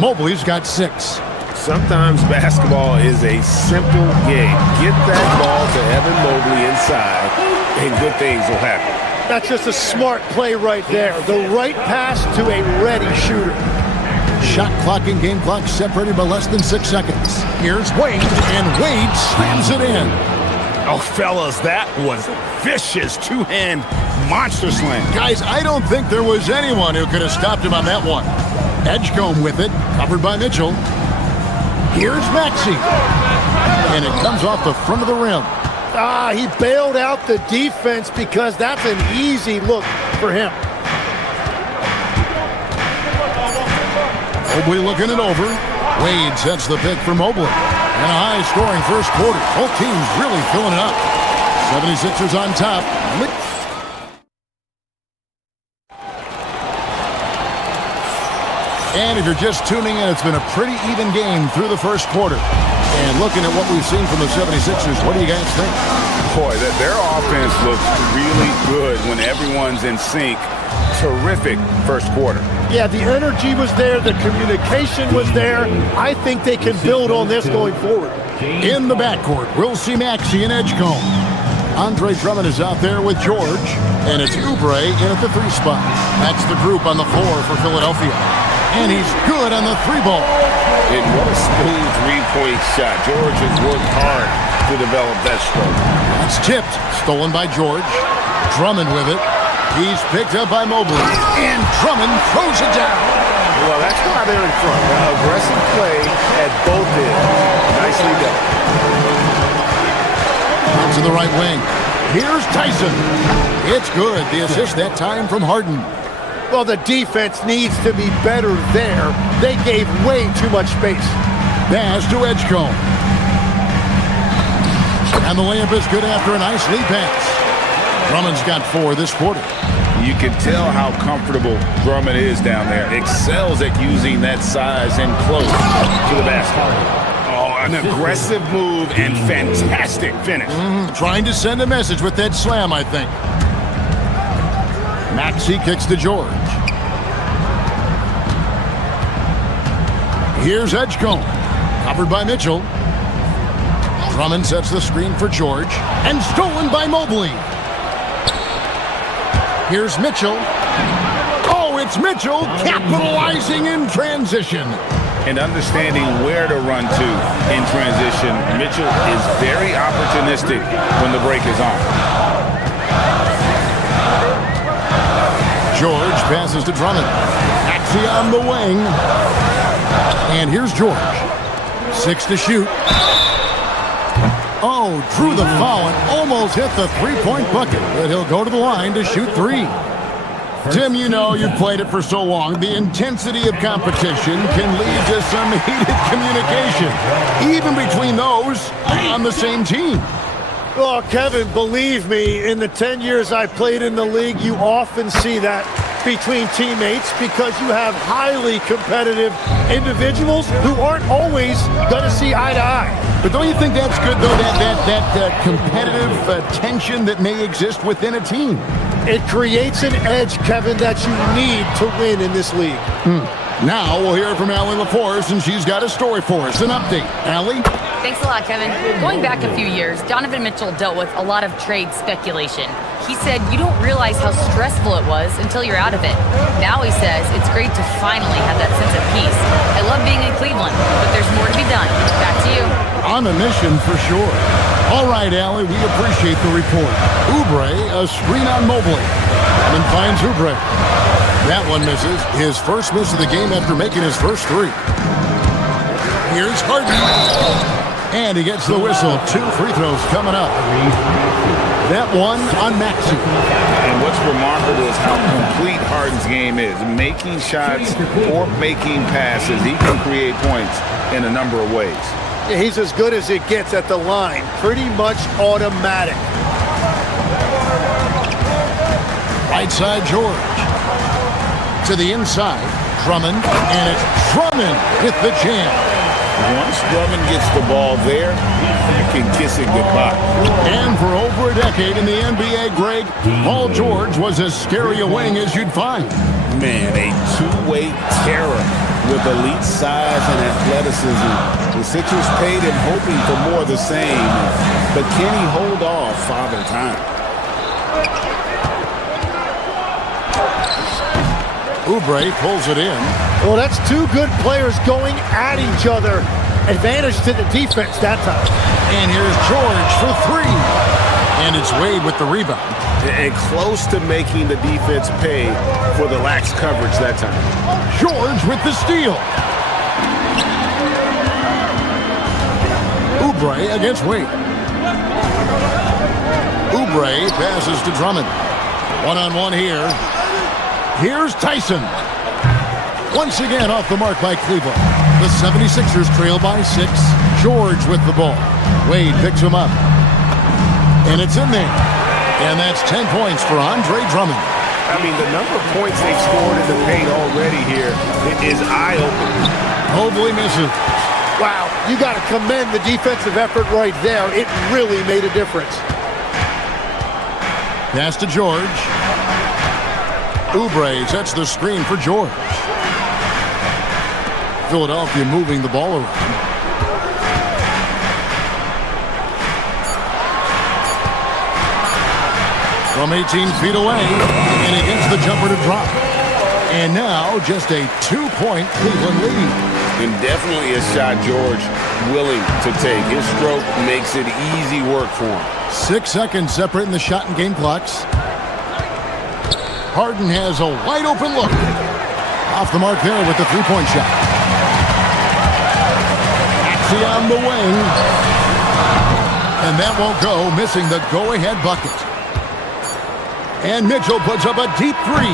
Mobley's got 6. Sometimes basketball is a simple game. Get that ball to Evan Mobley inside, and good things will happen. That's just a smart play right there. The right pass to a ready shooter. Shot clock and game clock separated by less than 6 seconds. Here's Wade, and Wade slams it in. Oh, fellas, that was vicious two-hand monster slam. Guys, I don't think there was anyone who could have stopped him on that one. Edgecombe with it, covered by Mitchell. Here's Maxey. And it comes off the front of the rim. He bailed out the defense because that's an easy look for him. Mobley looking it over. Wade sets the pick for Mobley. And a high-scoring first quarter. Both teams really filling it up. 76ers on top. And if you're just tuning in, it's been a pretty even game through the first quarter. And looking at what we've seen from the 76ers, what do you guys think? Boy, their offense looks really good when everyone's in sync. Terrific first quarter. Yeah, the energy was there. The communication was there. I think they can build on this going forward. In the backcourt, we'll see Maxey and Edgecombe. Andre Drummond is out there with George. And it's Oubre in at the 3 spot. That's the group on the floor for Philadelphia. And he's good on the 3-ball. And what a smooth 3-point shot. George has worked hard to develop that stroke. That's tipped. Stolen by George. Drummond with it. He's picked up by Mobley. And Drummond throws it down. Well, that's why they're in front. Aggressive play at both ends. Nicely done. Out to the right wing. Here's Tyson. It's good. The assist that time from Harden. Well, the defense needs to be better there. They gave way too much space. Pass to Edgecombe. And the layup is good after a nice lead pass. Drummond's got 4 this quarter. You can tell how comfortable Drummond is down there. Excels at using that size and close to the basket. Oh, An aggressive move and fantastic finish. Trying to send a message with that slam, I think. Maxey kicks to George. Here's Edgecombe. Covered by Mitchell. Drummond sets the screen for George. And stolen by Mobley. Here's Mitchell. Oh, it's Mitchell capitalizing in transition. And understanding where to run to in transition. Mitchell is very opportunistic when the break is on. George passes to Drummond. Maxey on the wing. And here's George. 6 to shoot. Oh, drew the foul and almost hit the three-point bucket. But he'll go to the line to shoot 3. Tim, you know, you've played it for so long. The intensity of competition can lead to some heated communication, even between those on the same team. Oh, Kevin, believe me, in the 10 years I played in the league, you often see that between teammates because you have highly competitive individuals who aren't always going to see eye to eye. But don't you think that's good, though, that competitive tension that may exist within a team? It creates an edge, Kevin, that you need to win in this league. Now we'll hear from Allie LaForce, and she's got a story for us. An update. Allie? Thanks a lot, Kevin. Going back a few years, Donovan Mitchell dealt with a lot of trade speculation. He said you don't realize how stressful it was until you're out of it. Now he says it's great to finally have that sense of peace. I love being in Cleveland, but there's more to be done. Back to you. On a mission for sure. All right, Allie, we appreciate the report. Oubre, a screen on Mobley. And finds Oubre. That one misses. His first miss of the game after making his first 3. Here's Harden. And he gets the whistle. 2 free throws coming up. That one on Maxey. And what's remarkable is how complete Harden's game is. Making shots or making passes. He can create points in a number of ways. He's as good as it gets at the line. Pretty much automatic. Right side, George. To the inside, Drummond. And it's Drummond with the jam. Once Drummond gets the ball there, you can kiss it goodbye. And for over a decade in the NBA, Greg, Paul George was as scary a wing as you'd find. Man, a two-way terror with elite size and athleticism. The Sixers paid him hoping for more of the same, but can he hold off Father Time? Oubre pulls it in. Well, that's 2 good players going at each other. Advantage to the defense that time. And here's George for 3. And it's Wade with the rebound. And close to making the defense pay for the lax coverage that time. George with the steal. Oubre against Wade. Oubre passes to Drummond. One-on-one here. Here's Tyson. Once again off the mark by Cleveland. The 76ers trail by 6. George with the ball. Wade picks him up. And it's in there. And that's 10 points for Andre Drummond. I mean, the number of points they've scored in the paint already here is eye-opening. Mobley misses. Wow, you got to commend the defensive effort right there. It really made a difference. Pass to George. Oubre sets the screen for George. Philadelphia moving the ball around. From 18 feet away, and he gets the jumper to drop. And now just a 2-point Cleveland lead. And definitely a shot George willing to take. His stroke makes it easy work for him. 6 seconds separating the shot and game clocks. Harden has a wide open look. Off the mark there with the 3-point shot. Maxey on the wing. And that won't go, missing the go-ahead bucket. And Mitchell puts up a deep 3.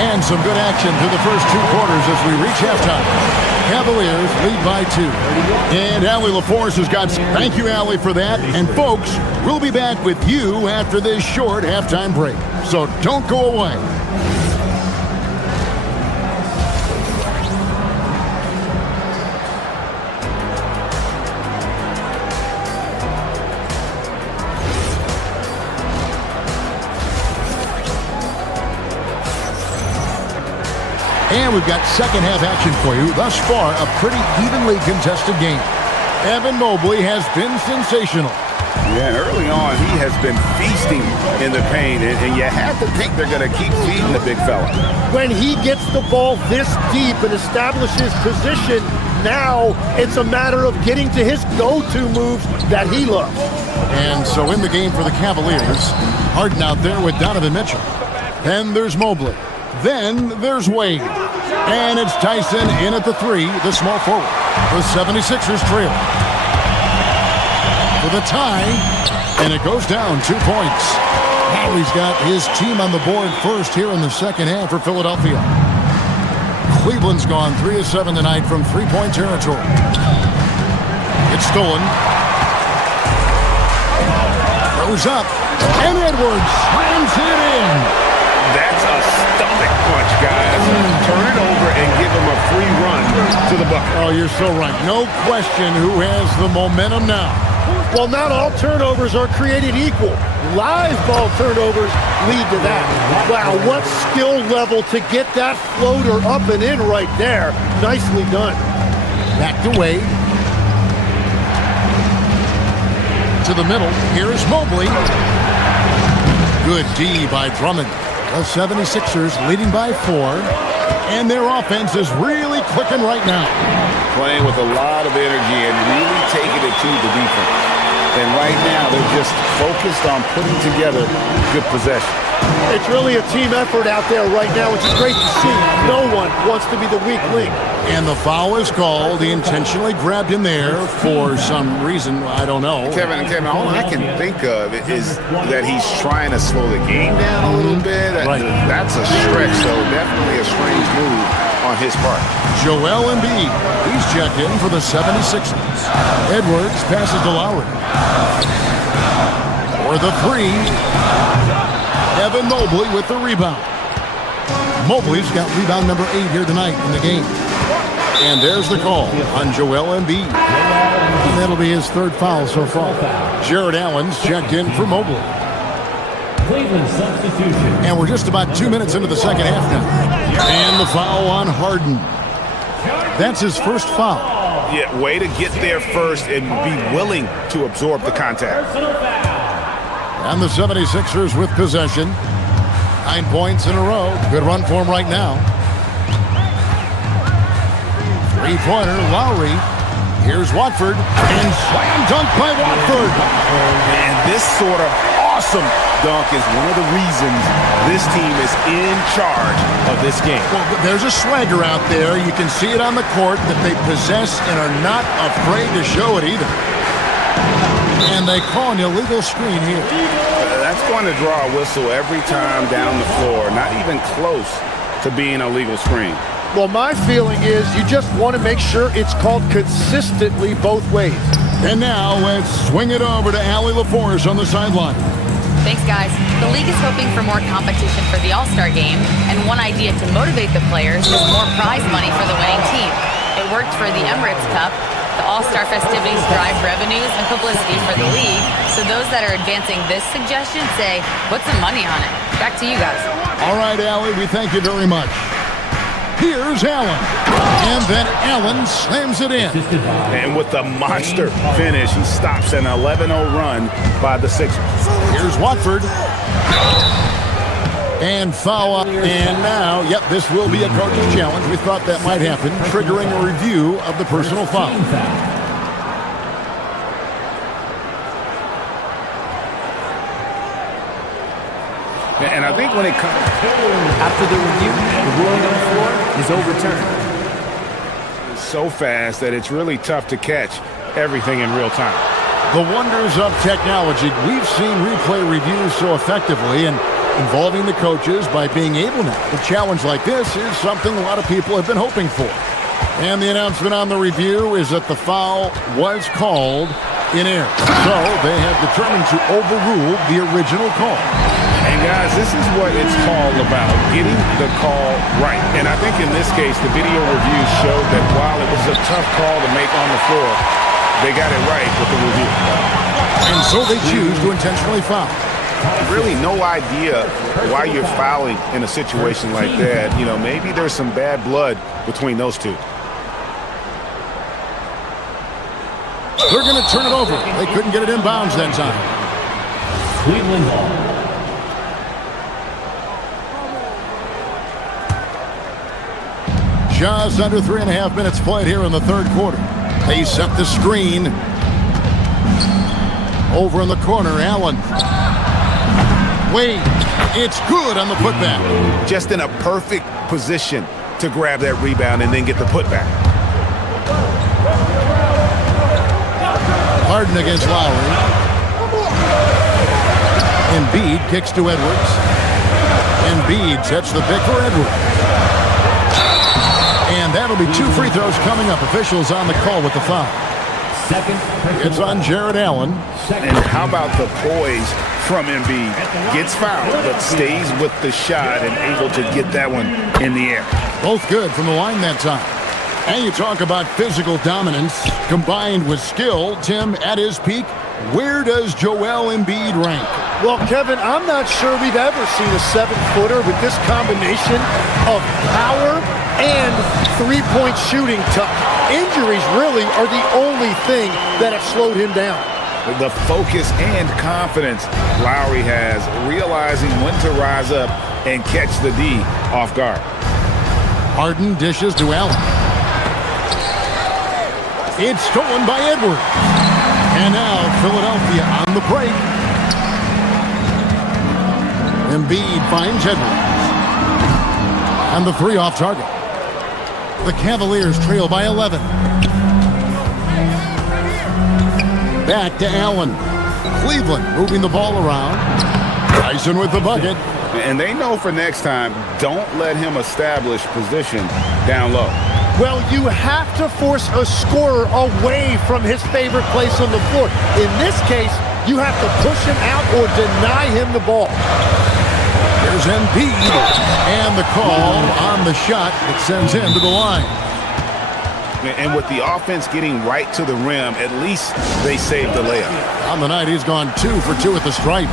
And some good action through the first 2 quarters as we reach halftime. Cavaliers lead by 2. And Allie LaForce has got... Thank you, Allie, for that. And folks, we'll be back with you after this short halftime break. So don't go away. And we've got second half action for you. Thus far, a pretty evenly contested game. Evan Mobley has been sensational. Yeah, and early on, he has been feasting in the paint, and you have to think they're going to keep feeding the big fella. When he gets the ball this deep and establishes position, now it's a matter of getting to his go-to moves that he loves. And so in the game for the Cavaliers, Harden out there with Donovan Mitchell. Then there's Mobley. Then there's Wade. And it's Tyson in at the three, the small forward. The 76ers trail for the tie, and it goes down 2 points. Now he's got his team on the board first here in the second half for Philadelphia. Cleveland's gone 3 of 7 tonight from three-point territory. It's stolen. Goes up, and Edwards slams it in. That's a stomach punch, guys. Turn it over and give him a free run to the bucket. Oh, you're so right. No question who has the momentum now. Well, not all turnovers are created equal. Live ball turnovers lead to that. Wow, what skill level to get that floater up and in right there. Nicely done. Back to Wade. To the middle. Here's Mobley. Good D by Drummond. The 76ers leading by 4. And their offense is really clicking right now. Playing with a lot of energy and really taking it to the defense. And right now, they're just focused on putting together good possession. It's really a team effort out there right now, which is great to see. No one wants to be the weak link. And the foul is called. He intentionally grabbed him there for some reason. I don't know. Kevin, all I can think of is that he's trying to slow the game down a little bit. Right. That's a stretch, so definitely a strange move on his part. Joel Embiid, he's checked in for the 76ers. Edwards passes to Lowry. For the three, Evan Mobley with the rebound. Mobley's got rebound number 8 here tonight in the game. And there's the call on Joel Embiid. And that'll be his third foul so far. Jared Allen's checked in for Mobley. Cleveland substitution. And we're just about 2 minutes into the second half now. And the foul on Harden. That's his first foul. Yeah, way to get there first and be willing to absorb the contact. And the 76ers with possession. 9 points in a row. Good run for him right now. Three-pointer, Lowry. Here's Watford. And slam dunk by Watford. And this sort of awesome dunk is one of the reasons this team is in charge of this game. Well, there's a swagger out there. You can see it on the court that they possess and are not afraid to show it either. And they call an illegal screen here. That's going to draw a whistle every time down the floor. Not even close to being a legal screen. Well, my feeling is you just want to make sure it's called consistently both ways. And now let's swing it over to Allie LaForce on the sideline. Thanks, guys. The league is hoping for more competition for the All-Star game, and one idea to motivate the players is more prize money for the winning team. It worked for the Emirates Cup. The All-Star festivities drive revenues and publicity for the league, so those that are advancing this suggestion say, put some money on it. Back to you guys. All right, Allie, we thank you very much. Here's Allen. And then Allen slams it in. And with the monster finish, he stops an 11-0 run by the Sixers. Here's Watford. And foul. And now, yep, this will be a coach's challenge. We thought that might happen, triggering a review of the personal foul. And I think when it comes... After the review, the ruling on the floor is overturned. It's so fast that it's really tough to catch everything in real time. The wonders of technology. We've seen replay reviews so effectively and involving the coaches by being able now. A challenge like this is something a lot of people have been hoping for. And the announcement on the review is that the foul was called in error. So they have determined to overrule the original call. And guys, this is what it's all about, getting the call right. And I think in this case, the video review showed that while it was a tough call to make on the floor, they got it right with the review. And so they choose to intentionally foul. really no idea why you're fouling in a situation like that. You know, maybe there's some bad blood between those two. They're going to turn it over. They couldn't get it inbounds that time. Cleveland ball. Just under 3.5 minutes played here in the third quarter. They set the screen. Over in the corner, Allen. Wade. It's good on the putback. Just in a perfect position to grab that rebound and then get the putback. Harden against Lowry. Embiid kicks to Edwards. Embiid sets the pick for Edwards. And that'll be 2 free throws coming up. Officials on the call with the foul. It's on Jared Allen. And how about the poise from Embiid? Gets fouled, but stays with the shot and able to get that one in the air. Both good from the line that time. And you talk about physical dominance combined with skill. Tim, at his peak, where does Joel Embiid rank? Well, Kevin, I'm not sure we've ever seen a 7-footer with this combination of power and three-point shooting touch. Injuries really are the only thing that have slowed him down. The focus and confidence Lowry has, realizing when to rise up and catch the D off guard. Harden dishes to Allen. It's stolen by Edwards. And now Philadelphia on the break. Embiid finds Edwards. And the 3 off target. The Cavaliers trail by 11. Back to Allen. Cleveland moving the ball around. Tyson with the bucket. And they know for next time, don't let him establish position down low. Well, you have to force a scorer away from his favorite place on the floor. In this case, you have to push him out or deny him the ball. There's Embiid, and the call on the shot that sends him to the line. And with the offense getting right to the rim, at least they saved the layup. On the night, he's gone 2 for 2 at the stripe.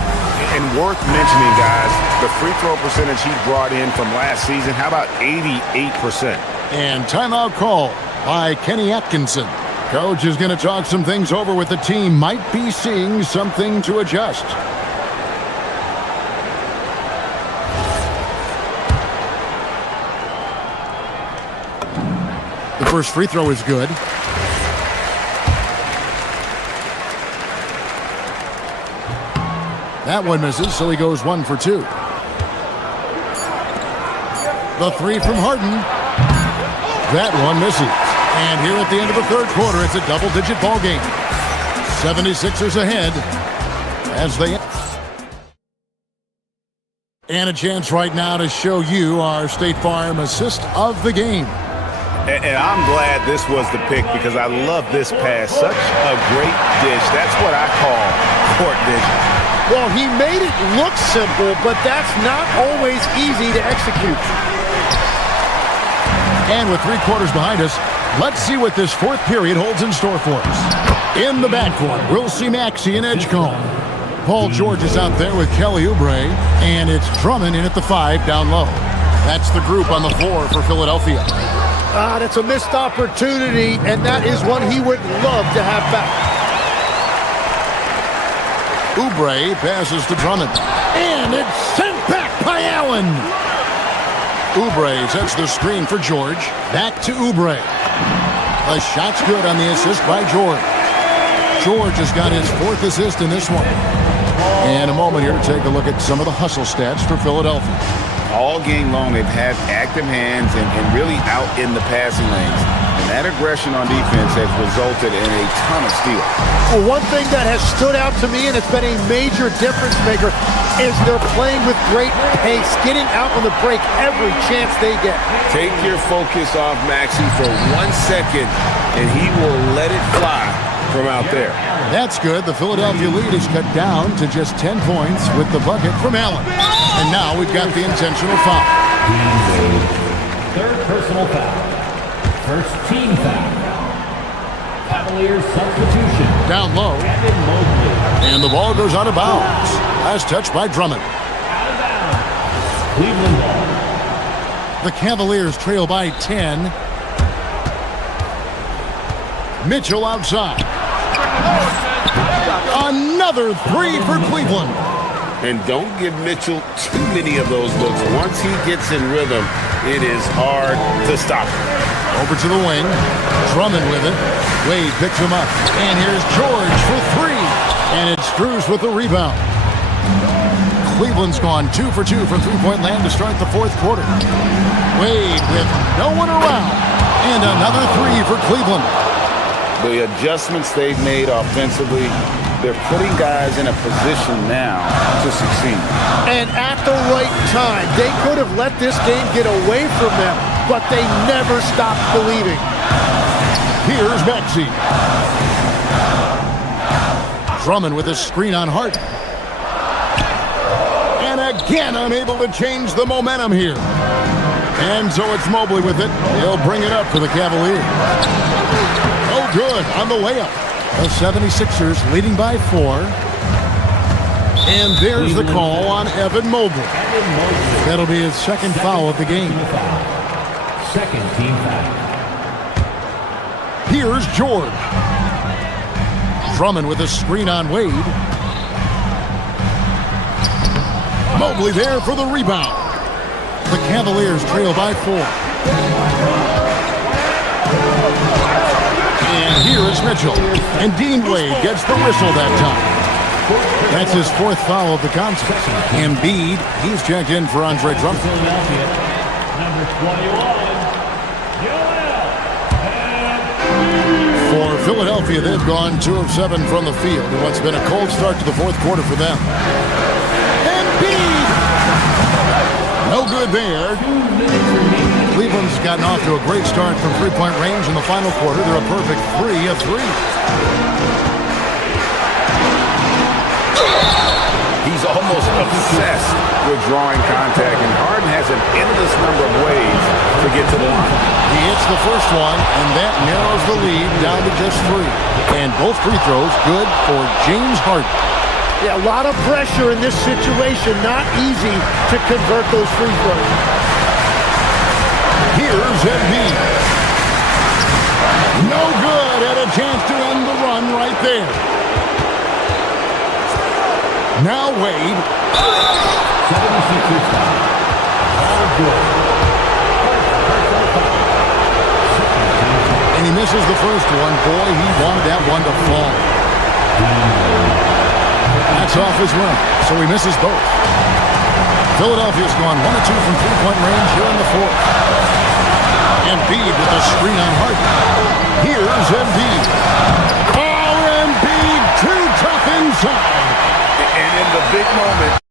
And worth mentioning, guys, the free throw percentage he brought in from last season, how about 88%? And timeout call by Kenny Atkinson. Coach is going to talk some things over with the team. Might be seeing something to adjust. The first free throw is good. That one misses, so he goes 1 for 2. The 3 from Harden. That one misses. And here at the end of the third quarter, it's a double-digit ball game. 76ers ahead as they... And a chance right now to show you our State Farm assist of the game. And I'm glad this was the pick because I love this pass. Such a great dish. That's what I call court vision. Well, he made it look simple, but that's not always easy to execute. And with 3 quarters behind us, let's see what this fourth period holds in store for us. In the backcourt, we'll see Maxey and Edgecombe. Paul George is out there with Kelly Oubre, and it's Drummond in at the 5 down low. That's the group on the floor for Philadelphia. That's a missed opportunity, and that is one he would love to have back. Oubre passes to Drummond, and it's sent back by Allen. Oubre sets the screen for George. Back to Oubre. The shot's good on the assist by George. George has got his 4th assist in this one. And a moment here to take a look at some of the hustle stats for Philadelphia. All game long, they've had active hands and really out in the passing lanes. And that aggression on defense has resulted in a ton of steals. Well, one thing that has stood out to me, and it's been a major difference maker, is they're playing with great pace, getting out on the break every chance they get. Take your focus off Maxey for 1 second, and he will let it fly from out there. That's good. The Philadelphia lead is cut down to just 10 points with the bucket from Allen. And now we've got the intentional foul. 3rd personal foul. 1st team foul. Cavaliers substitution. Down low. Evan Mobley. And the ball goes out of bounds. Last touch by Drummond. Cleveland ball. The Cavaliers trail by 10. Mitchell outside. Another three for Cleveland. And don't give Mitchell too many of those looks. Once he gets in rhythm, it is hard to stop him. Over to the wing. Drummond with it. Wade picks him up. And here's George for three. And it's Strus with the rebound. Cleveland's gone 2 for 2 from three-point land to start the fourth quarter. Wade with no one around. And another three for Cleveland. The adjustments they've made offensively, they're putting guys in a position now to succeed. And at the right time, they could have let this game get away from them, but they never stopped believing. Here's Maxey. Drummond with a screen on Hart. And again unable to change the momentum here. And so it's Mobley with it. He'll bring it up for the Cavaliers. Oh, good on the layup. The 76ers leading by 4. And there's the call on Evan Mobley. That'll be his second foul of the game. Second team foul. Here's George. Drummond with a screen on Wade. Mobley there for the rebound. The Cavaliers trail by 4. And here is Mitchell. And Dean Wade gets the whistle that time. That's his fourth foul of the contest. Embiid, he's checked in for Andre Drummond. Philadelphia, number 21. For Philadelphia, they've gone 2 of 7 from the field in what's been a cold start to the fourth quarter for them. Embiid! No good there. Cleveland's gotten off to a great start from three-point range in the final quarter. They're a perfect 3 of 3. He's almost obsessed with drawing contact, and Harden has an endless number of ways to get to the line. He hits the first one, and that narrows the lead down to just 3. And both free throws good for James Harden. Yeah, a lot of pressure in this situation. Not easy to convert those free throws. Here's Embiid. No good, and a chance to end the run right there. Now Wade. 76ers foul. All good. And he misses the first one. Boy, he wanted that one to fall. That's off his run, so he misses both. Philadelphia's gone 1 of 2 from three-point range here in the fourth. Embiid with the screen on Harden. Here's Embiid. Oh, Embiid, too tough inside. And in the big moment,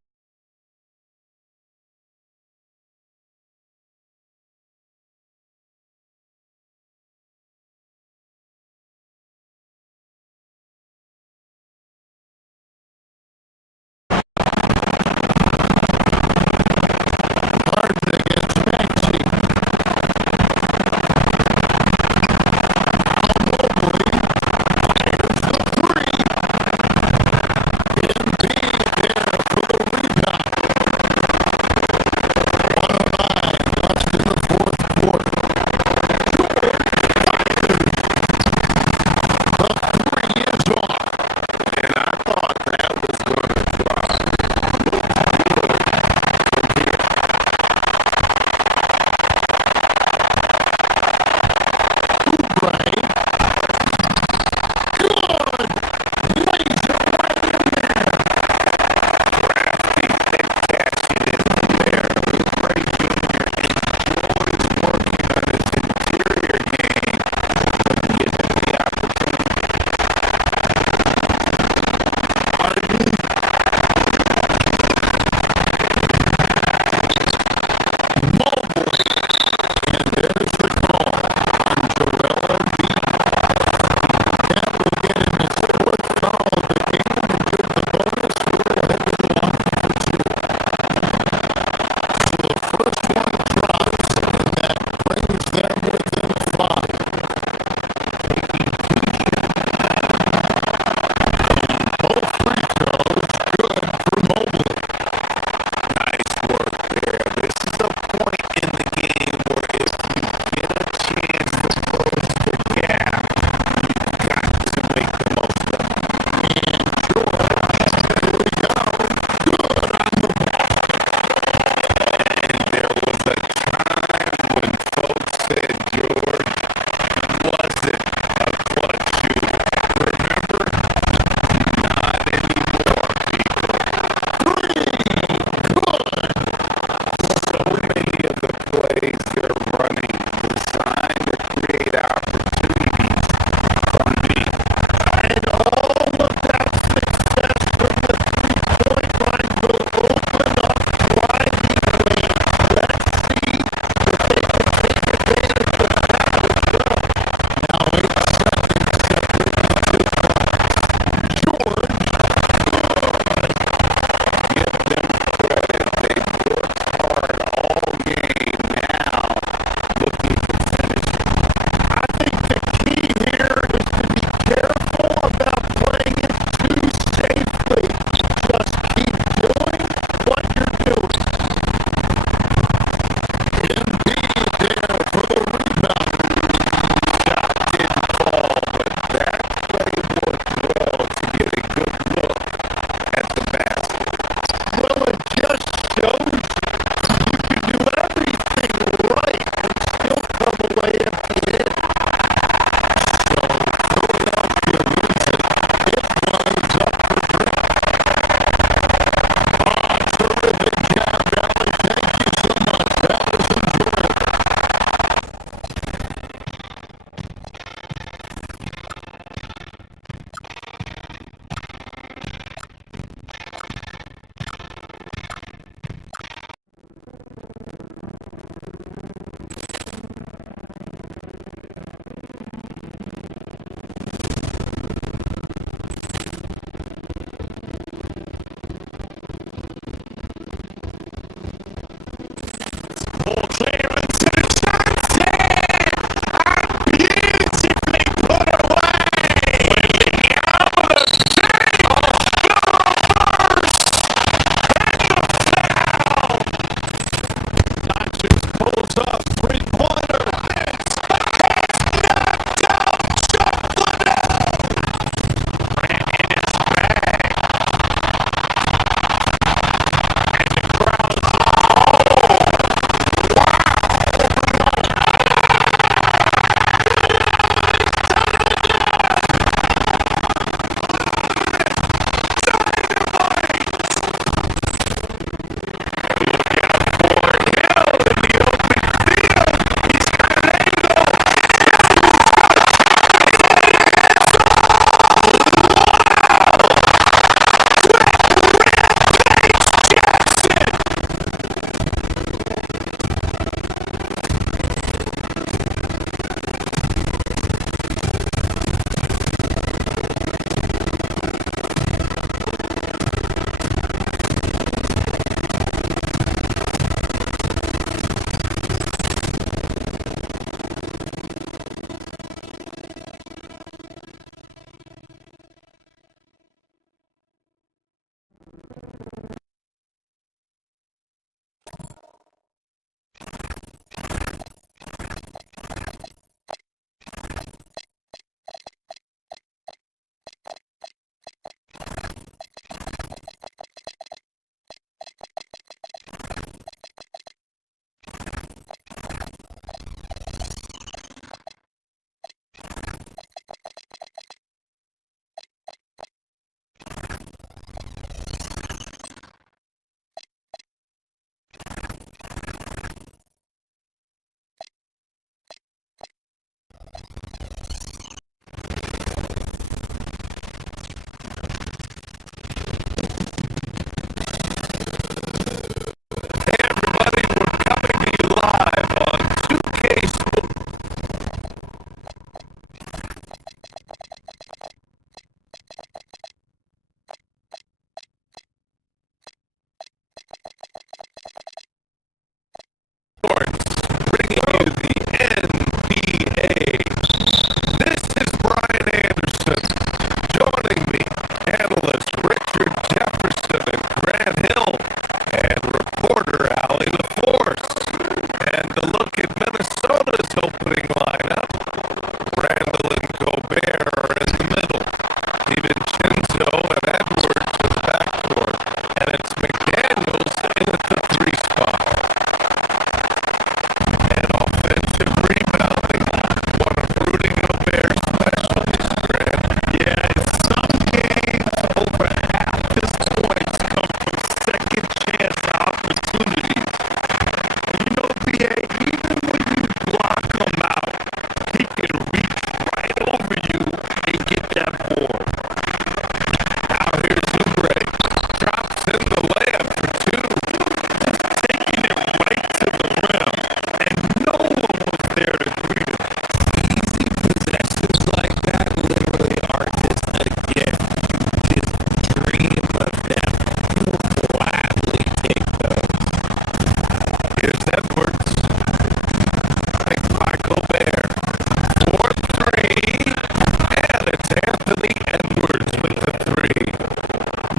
Anthony Edwards with the three.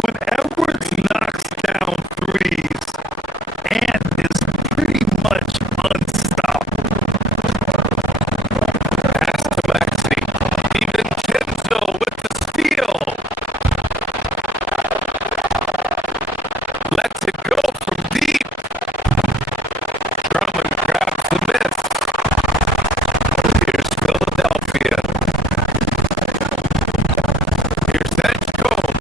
When Edwards knocks down threes, Ant is pretty much unstoppable. Pass to Maxey. DiVincenzo with the steal. Lets it go from deep. Drummond grabs the miss. Here's Philadelphia. Here's Edgecombe.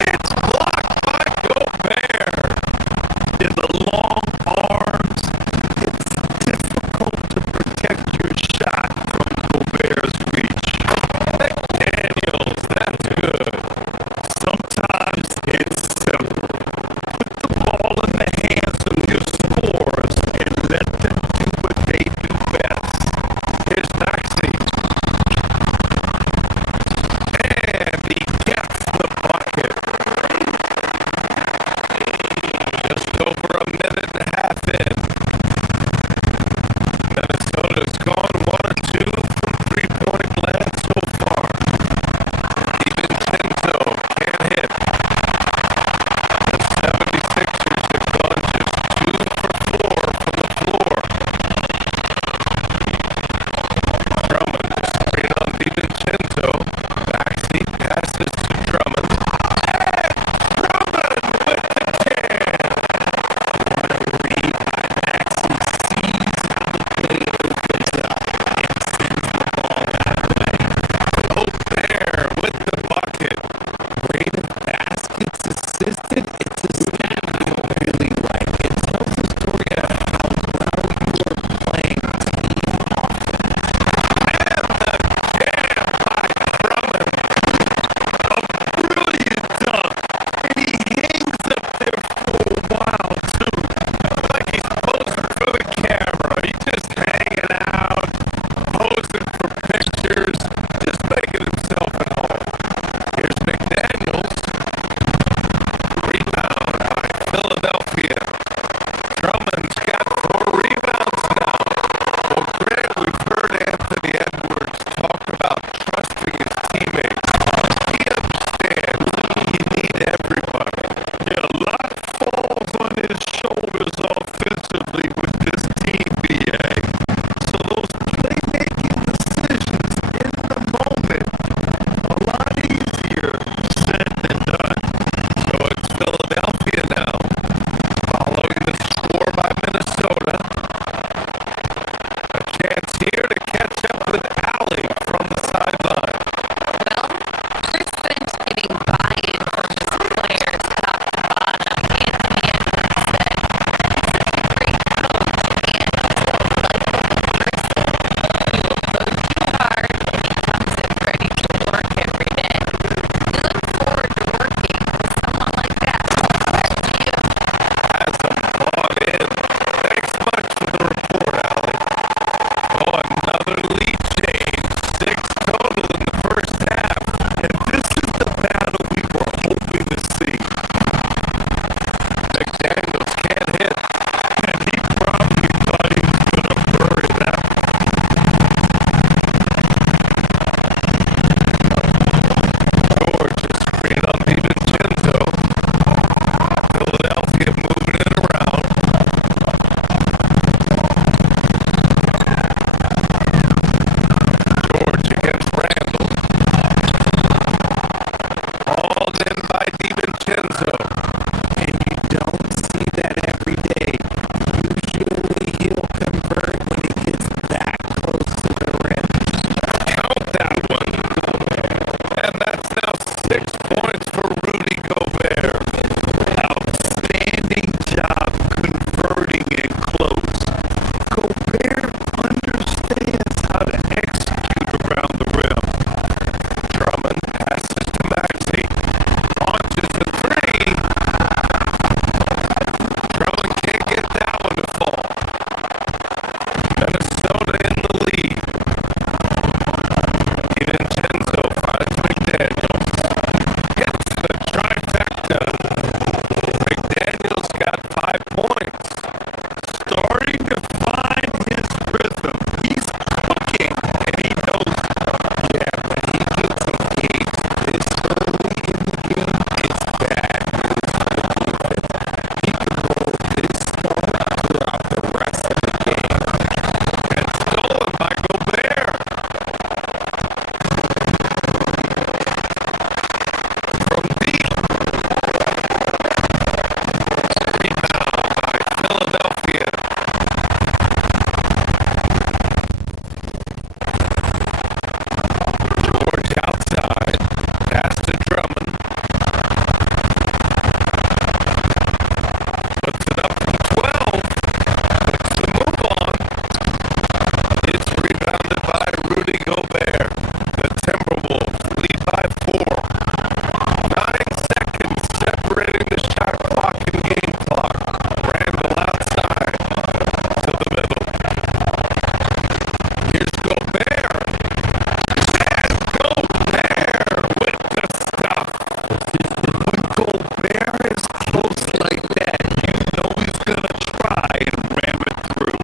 It's blocked by Gobert. In the long arms, it's difficult to protect your shot from Gobert's reach. McDaniels, that's good. Sometimes it's simple. Put the ball in the hands of your scorers and let them do what they do best. Here's Maxey. And he gets the bucket. Just over a minute and a half in. Minnesota's gone 1 or 2 from three-point land so far. DiVincenzo can't hit. The 76ers have gone just 2 for 4 from the floor. Drummond is straight on DiVincenzo. Maxey passes to Drummond. And Drummond with the 10. Gobert with the bucket. Rate of baskets assisted, it's a stat we don't really like. It tells the story of how well you are playing team offense. And the jam Rudy Gobert. The Timberwolves lead by 4. 9 seconds separating the shot clock and game clock. Randall outside to the middle. Here's Gobert. And Gobert with the stuff. When Gobert is close like that, you know he's going to try and ram it through.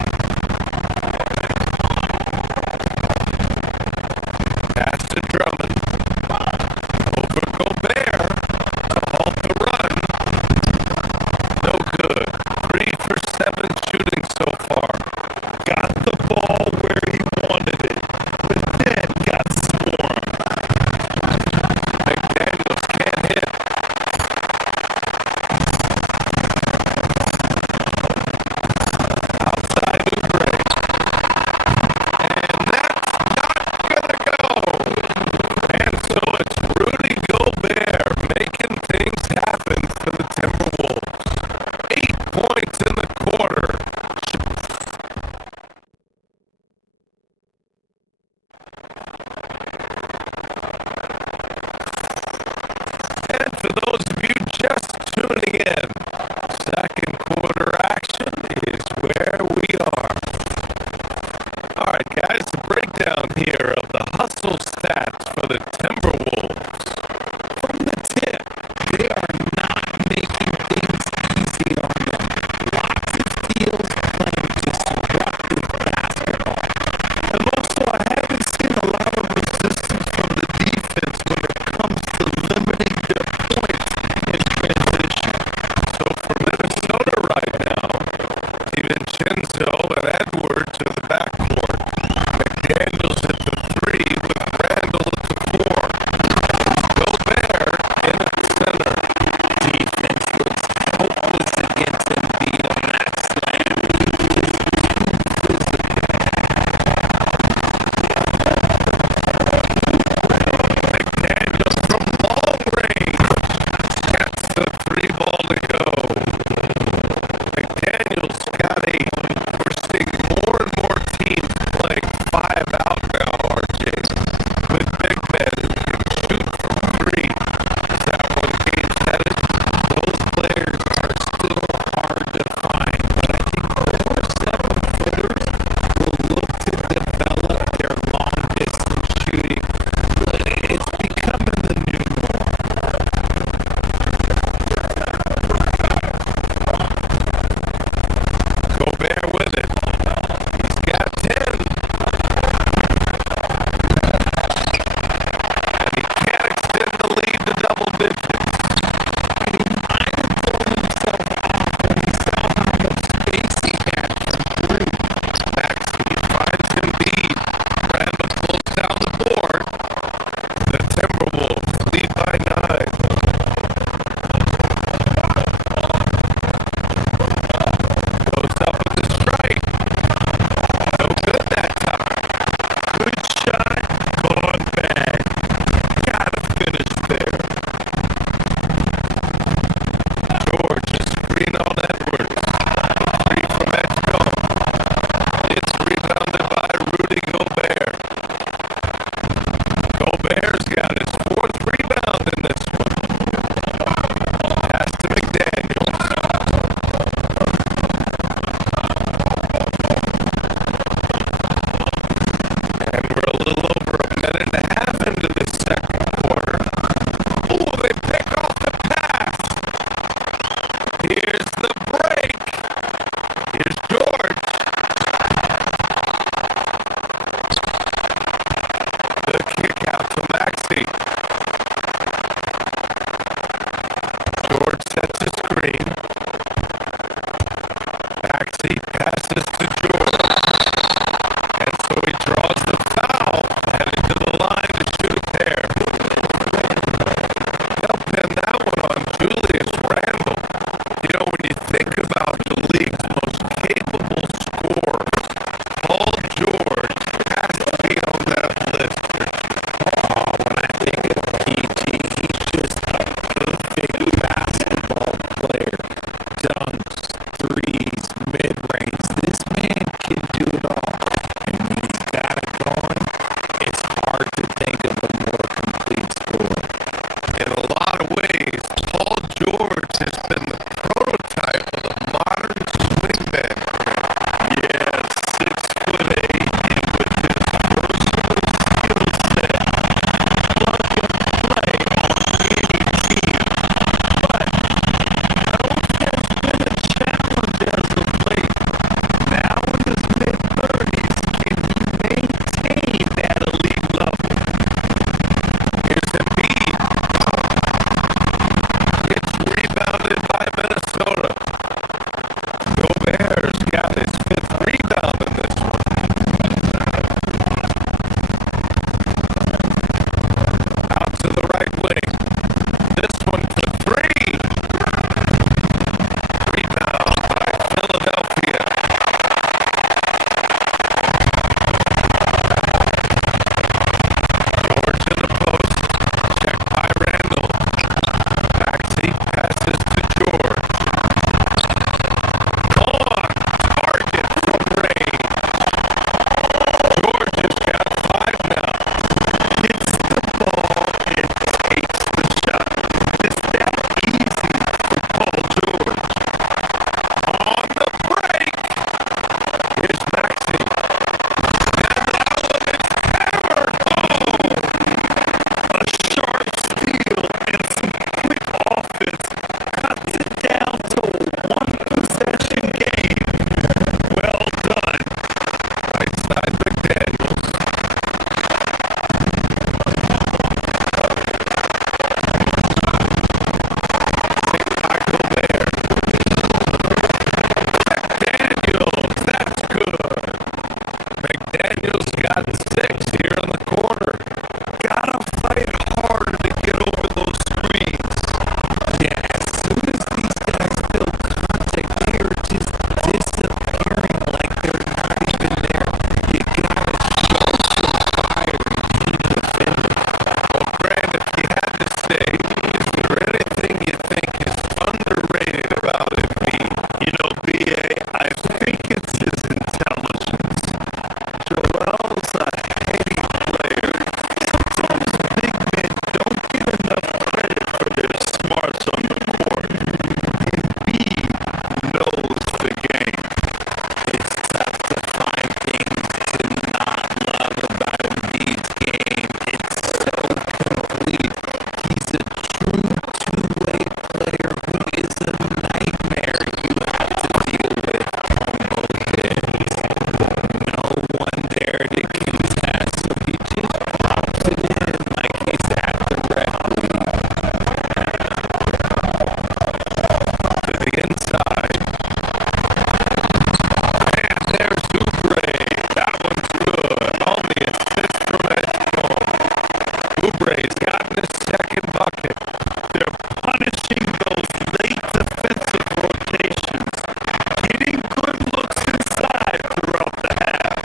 fifth rebound in this one. Out to the right wing. This one for three. Rebound by Philadelphia. George in the post. Checked by Randall. Maxey passes to George. On target from Ray. George has got 5 now. Hits the ball and takes the shot. It's that easy for Paul George. On the break. Here's Maxey. And that one is hammered home. A sharp steal and some quick offense cuts it down to a one-possession game. Well done. Right side McDaniels. Michael there. McDaniels, that's good. McDaniels got 6 here in the corner. Gotta fight harder to get over those screens. Yeah, as soon as these guys feel contact, they are just disappearing like they're not even there. You gotta show some fire and keep defending. Well, Grant, if you had to say, is there anything you think is underrated about Embiid? You know, BA, I think it's his intelligence. Joel's a heady player. Sometimes big men don't get enough credit for their smarts on the court. Embiid knows the game. It's tough to find things to not love about Embiid's game. It's so complete. He's a true two-way player who is a nightmare you have to deal with on both ends. No one there to contest, so he just pops it in like he's at the referee. To the inside. And there's Oubre. That one's good. On the assist from Edgecombe. Oubre's gotten his second bucket. They're punishing those late defensive rotations, getting good looks inside throughout the half.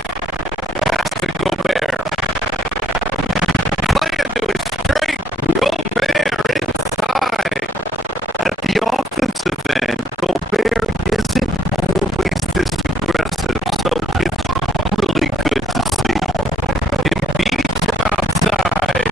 Pass to Gobert. Playing to his strength. Gobert inside. At the offensive end, Gobert isn't always this aggressive, so it's really good to see. Embiid from outside.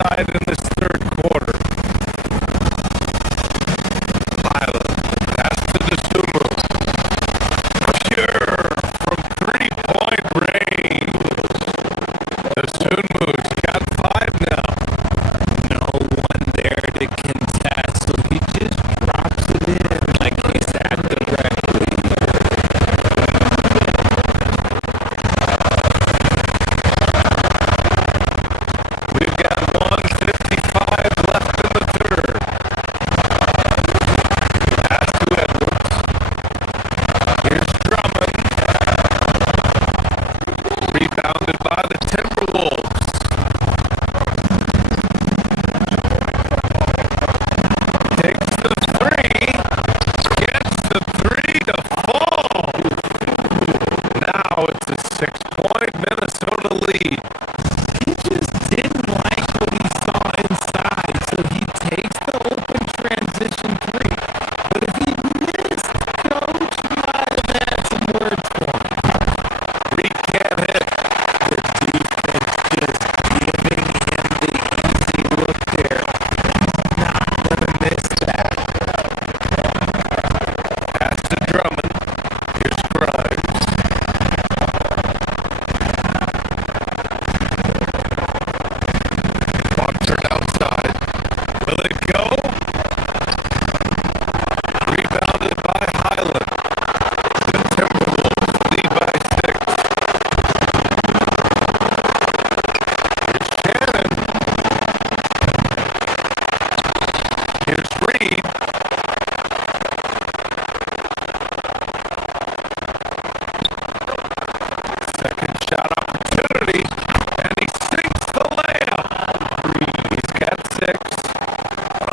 outside in this third quarter. Highland, pass to DeSumo. Pure from three-point range. DeSumo's got 5 now. No one there to contest, so he just drops it in like he's at the rec league. We've got 1:55 left in the third. Pass to Edwards. Here's Drummond. Rebounded by the Timberwolves. Takes the three. Gets the three to fall. Now it's a 6-point Minnesota lead. He just didn't like what he saw inside, so he takes the open transition three. But if he missed, Coach might have had some words for him. Three can't hit. The defense just giving him the easy look there. Not gonna miss that. Pass to Drummond. Here's Grimes. Bumped outside. Will it go? Rebounded by Highland. The Timberwolves lead by 6. Here's Shannon. Here's Reed. Second shot opportunity, and he sinks the layup. He's got 6.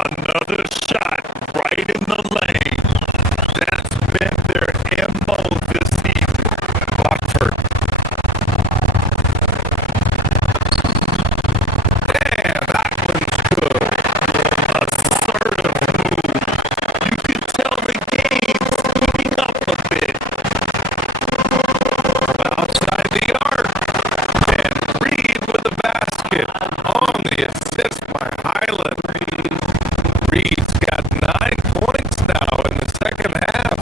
Another shot right in the lane. That's been their MO this season. Watford. Man, that one's good. Assertive move. You can tell the game's heating up a bit. From outside the arc. And Reed with the basket. On the assist by Highland. Reed's got 9 points now in the second half.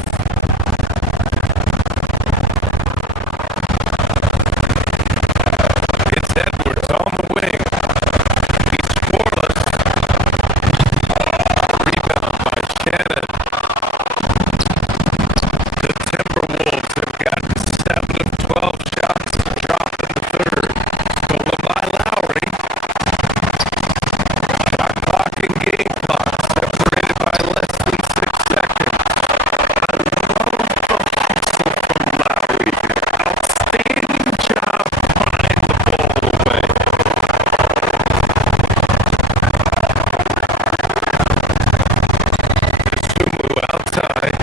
It's Edwards on the wing. He's scoreless. Rebound by Shannon. The Timberwolves have gotten 7 of 12 shots dropped in the third. Stolen by Lowry. Shot clock and game clock separated by less than 6 seconds. I love the hustle from Lowry here. Outstanding job prying the ball away. DeSumo outside.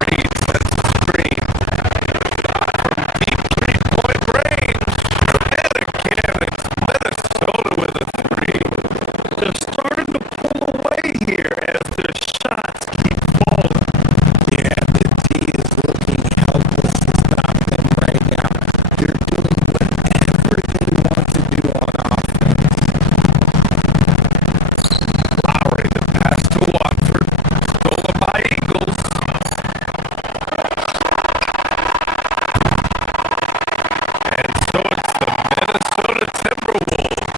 Reed sets the screen. From deep three-point range. And again, it's Minnesota with a 3. They're starting to pull away here as their shots keep falling. Yeah, the D is looking helpless to stop them right now. They're doing whatever they want to do on offense. Lowry, the pass to Watford. Stolen by Ingles. And so it's the Minnesota Timberwolves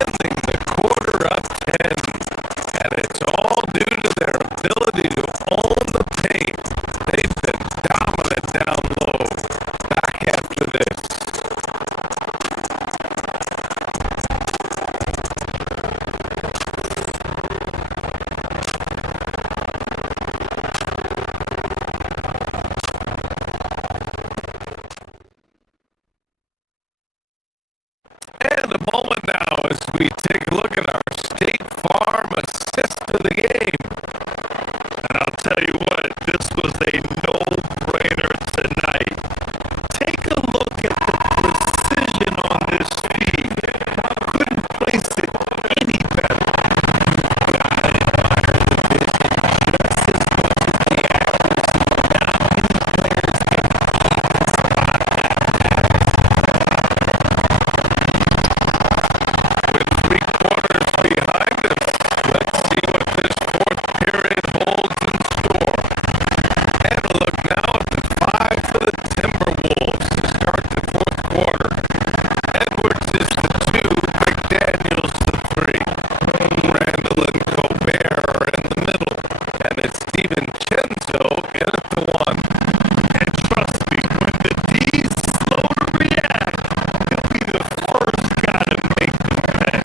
ending the quarter up 10. And it's all due to their ability to own the paint. They've been dominant down low. Back after this. And a moment now as we take a look at our State Farm assist of the game. And I'll tell you what, this was a no-brainer tonight. Take a look at Timberwolves to start the fourth quarter. Edwards is the 2, McDaniels the 3. Randall and Gobert are in the middle, and it's DiVincenzo in at the 1. And trust me, when the D's slow to react, he'll be the first guy to make them pay.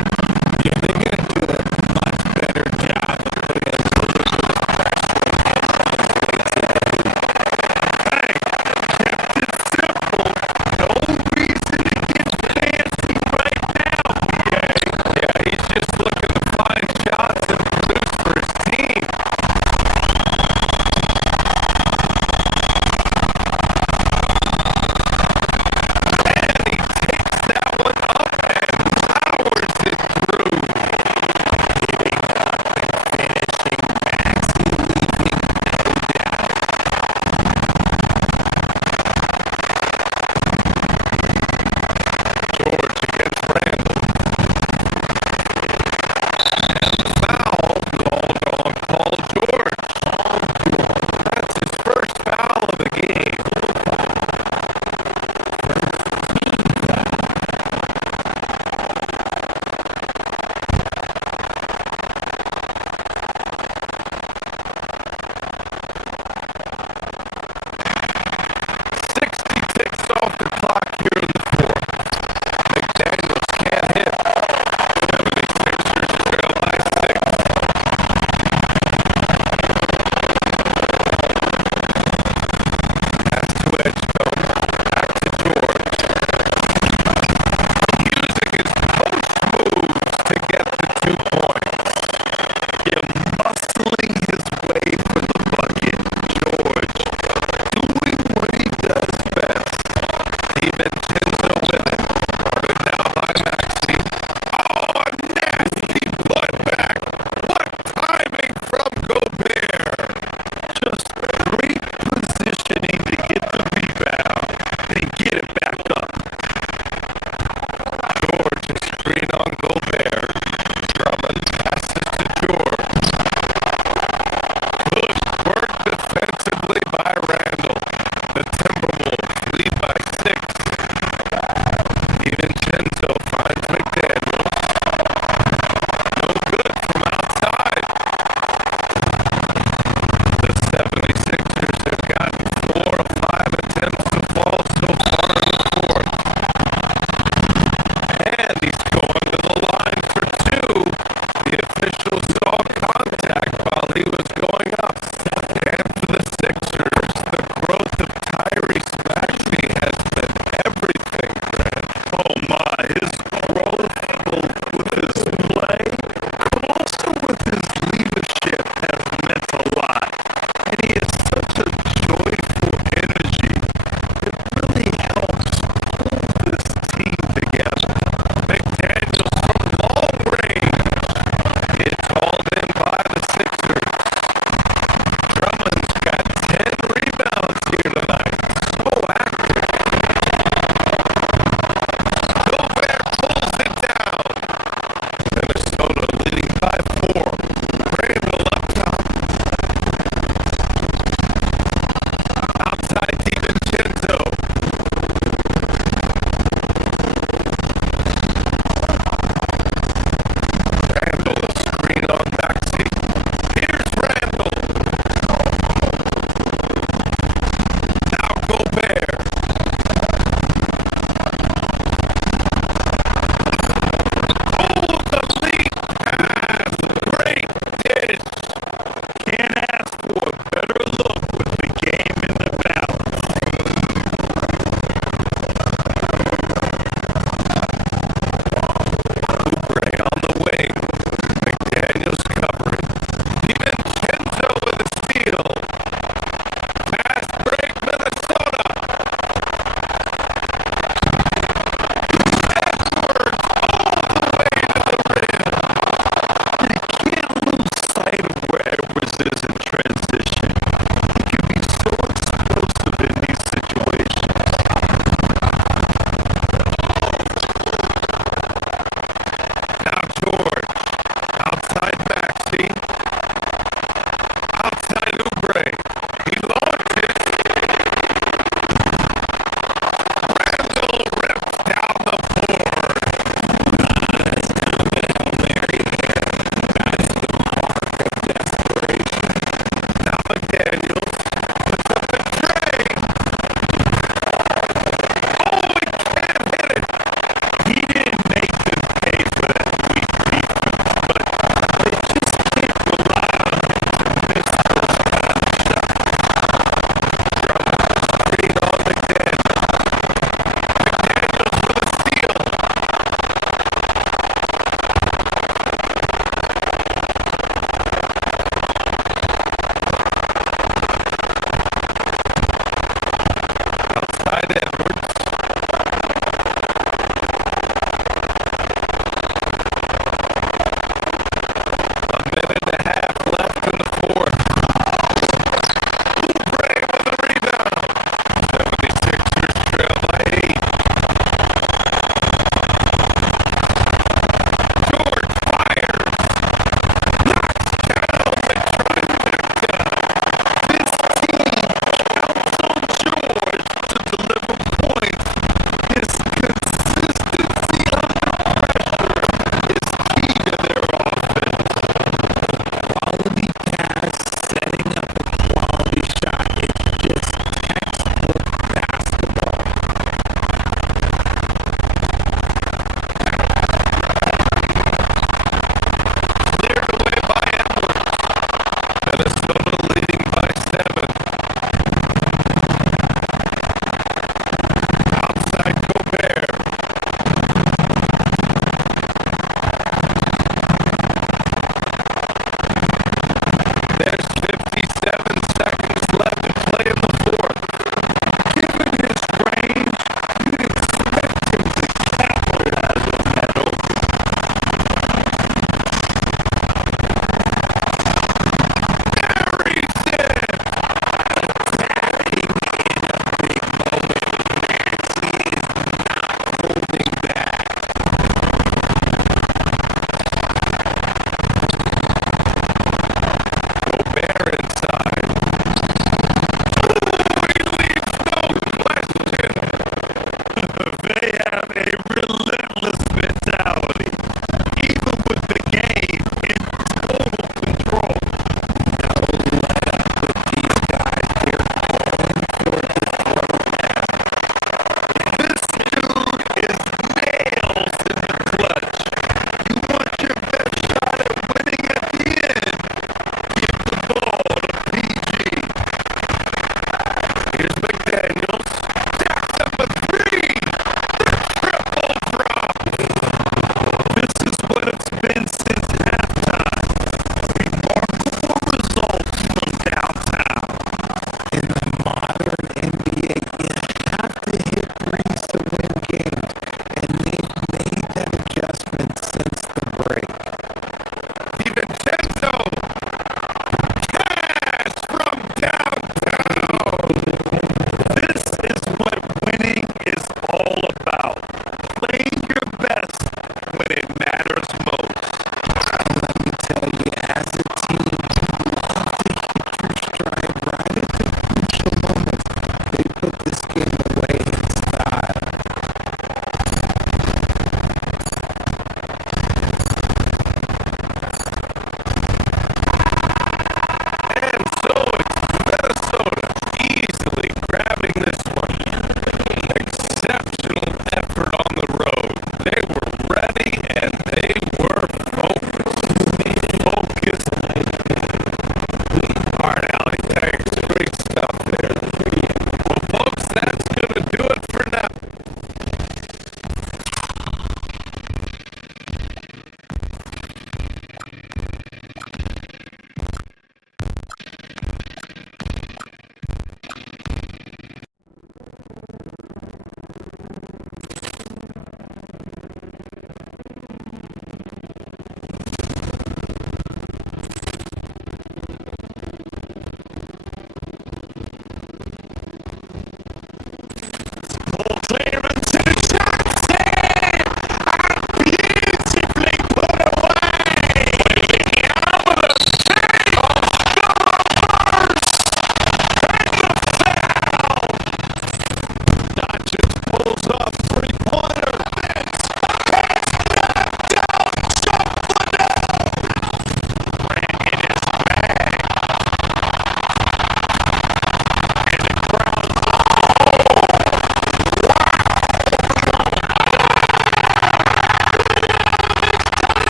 Yeah, they're going to do a much better job of putting a little bit of pressure on the Hey, kept it simple.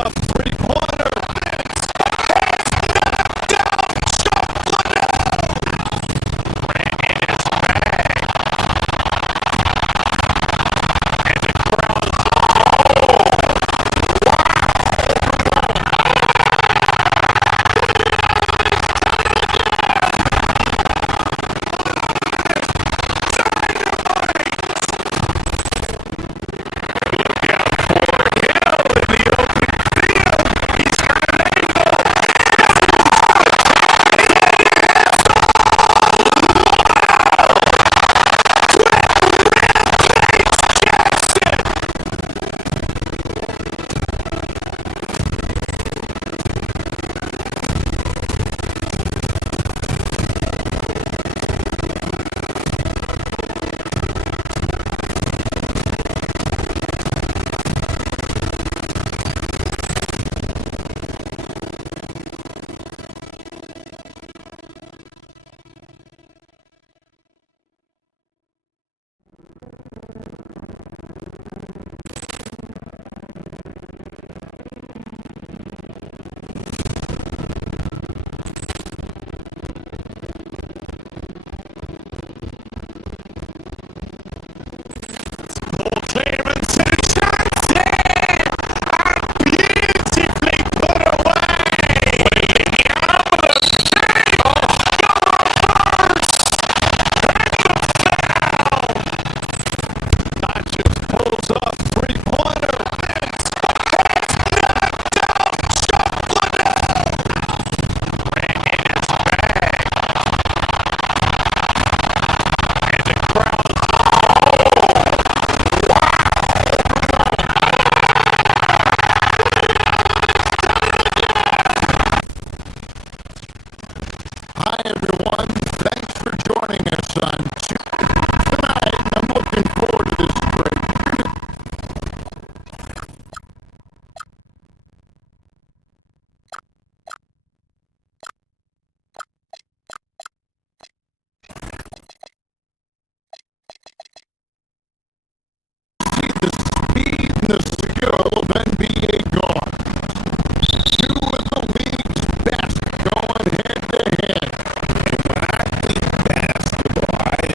off three-pointer. Clearance and a chance here! And beautifully put away! Waiting out of the game! That just pulls off three-pointer! Hi, everyone. Thanks for joining us on tonight. I'm looking forward to this break. See the speed and the skill of NBA guards. Two of the league's best going head-to-head. And when I think basketball, I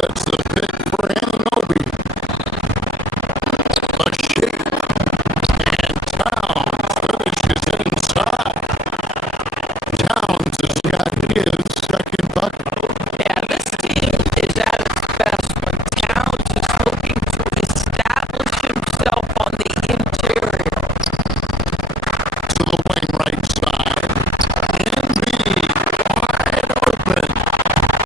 That's the pick for Anunoby. A shake. And Towns finishes inside. Towns has got his second bucket. Yeah, this team is at its best when Towns is looking to establish himself on the interior. To the wing right side. Embiid wide open.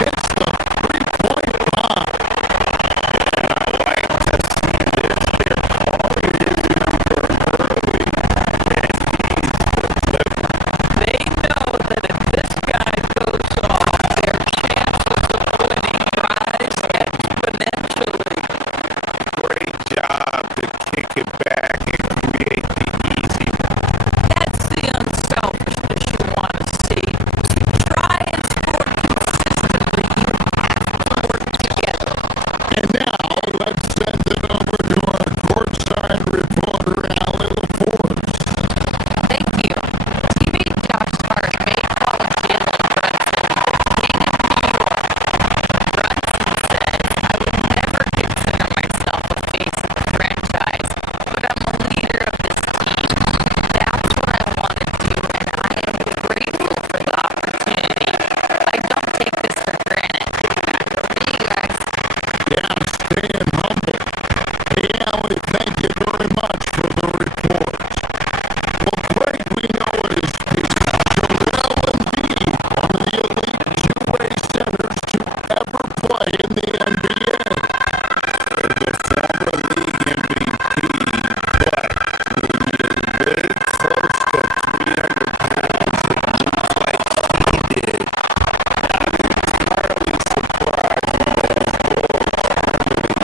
Hits the three-point line. I like to see this. They're calling his number early, and he's delivered. They know that if this guy goes off, their chances of winning rise exponentially. Great job to kick it back and create the easy. That's the unselfishness you want to see. Try and score consistently. You have to work together. And now let's send it over to our courtside reporter, Allie LaForce. Thank you. Teammate Josh Hart may call Jalen Brunson king of New York. Brunson says, I would never consider myself a face of the franchise, but I'm a leader of this team. That's what I want to do, and I am grateful for the opportunity. I don't take this for granted. Back over to you guys. Yeah, staying humble. Hey, Allie, thank you very much for the reports. Well, Greg, we know it is Joel Embiid, one of the elite two-way centers to ever play in the NBA. The former league MVP, but when you're way close to 300 pounds and moves like he did, I'm entirely surprised that his goals really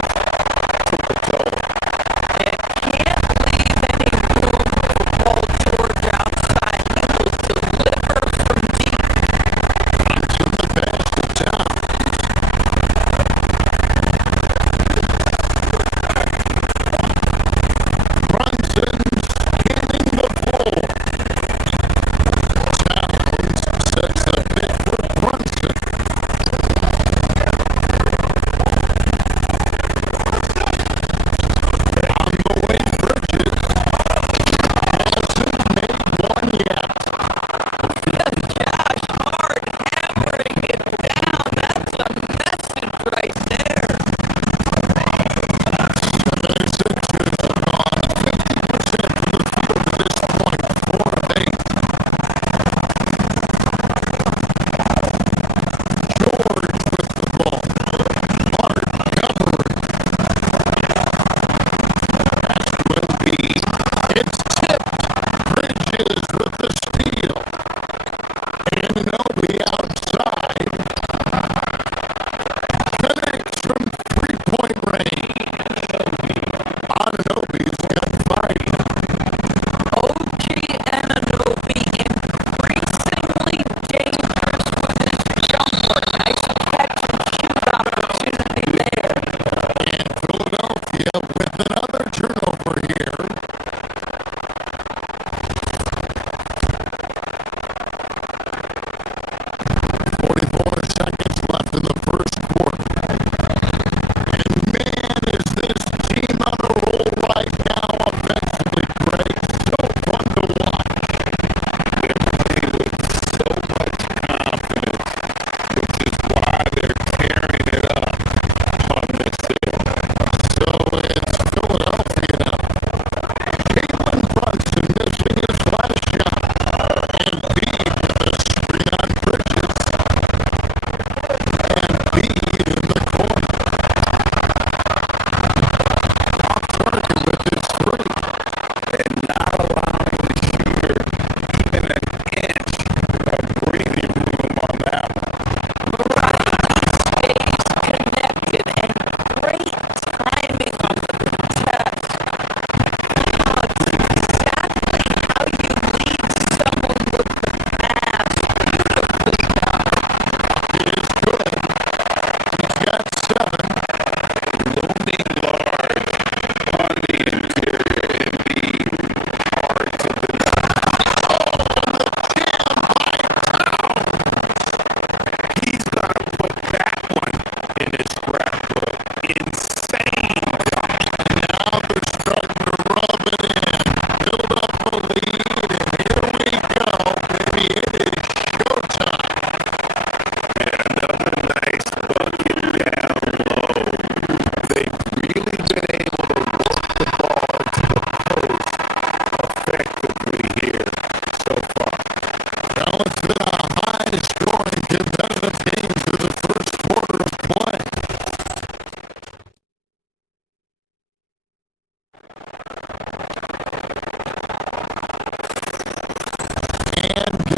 took a toll.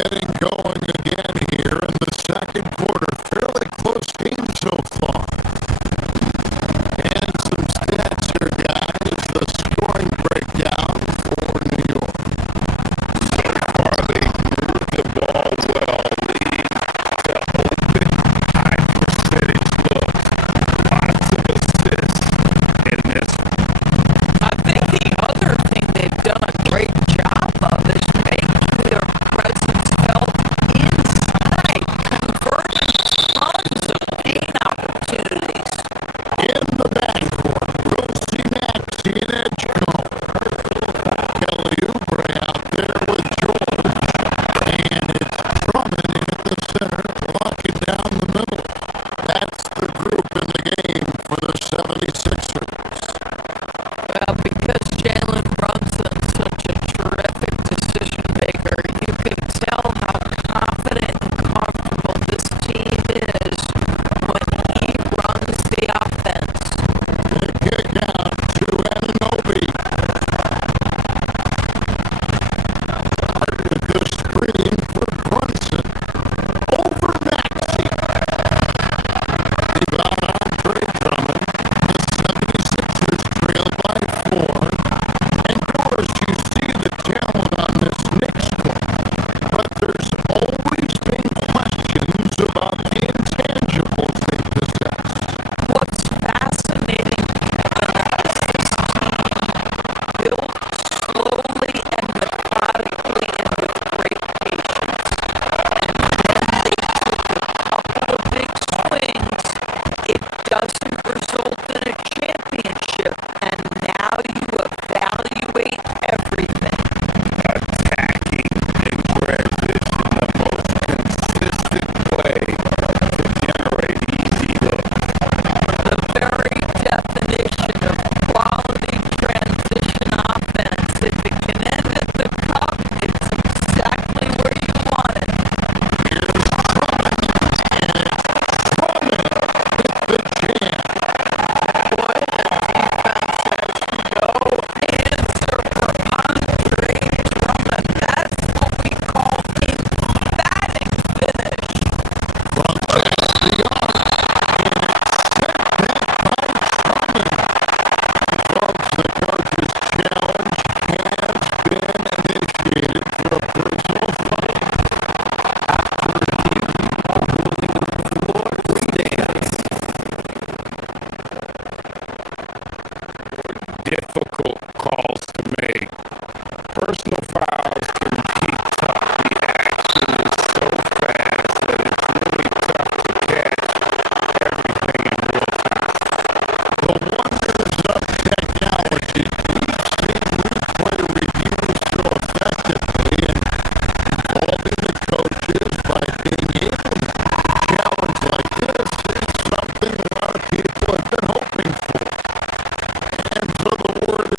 getting going again here in the second quarter. Fairly close game so far. And some stats here, guys. The scoring breakdown for New York. So far, they moved the ball well, leading to open, high percentage looks. Lots of assists in this one. I think the other thing they've done a great job of is making their presence felt inside, converting tons of paint opportunities. In the backcourt, we'll see Maxey and Edgecombe. Kelly Oubre out there with George. And it's Drummond in at the center, locking down the middle. That's the group in the game for the 76ers. Well, because Jalen Brunson's such a terrific decision maker, you can tell how confident and comfortable this team is when he runs the offense. The kick out to Anunoby. With the screen for Brunson. Over Maxey. Rebound Andre Drummond. The 76ers trail by 4. And of course, you see the talent on this Knicks team. But there's always been questions about the intangibles they possess. What's fascinating, Kevin, is this team built slowly and methodically and with great patience. And when they took a couple of big swings, it doesn't result in a championship. And now you evaluate everything. Attacking in transition, the most consistent way to generate easy looks. The very definition of quality transition offense. If it can end at the cup, it's exactly where you want it. The jam. Boy, that defense has no answer for Andre Drummond. That's what we call emphatic finish. From past the arc. And it's sent back by Drummond. Folks, the coach's challenge has been initiated for a personal foul. After he holding on the floor stands. Difficult calls to make. Personal fouls can be tough. The action is so fast that it's really tough to catch everything in real time. The wonders of technology. We've seen replay reviews so effectively and involving the coaches by being able to challenge like this is something a lot of people have been hoping for. And so the word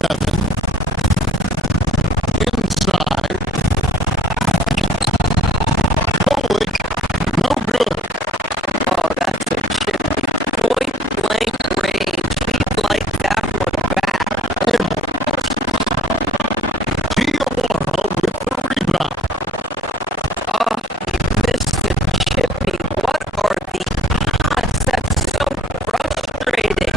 7. Inside. Holy, no good. Oh, that's a chippy. Point blank range. He'd like that one back. Giovanni with the rebound. Oh, he missed the chippy. What are the odds? That's so frustrating.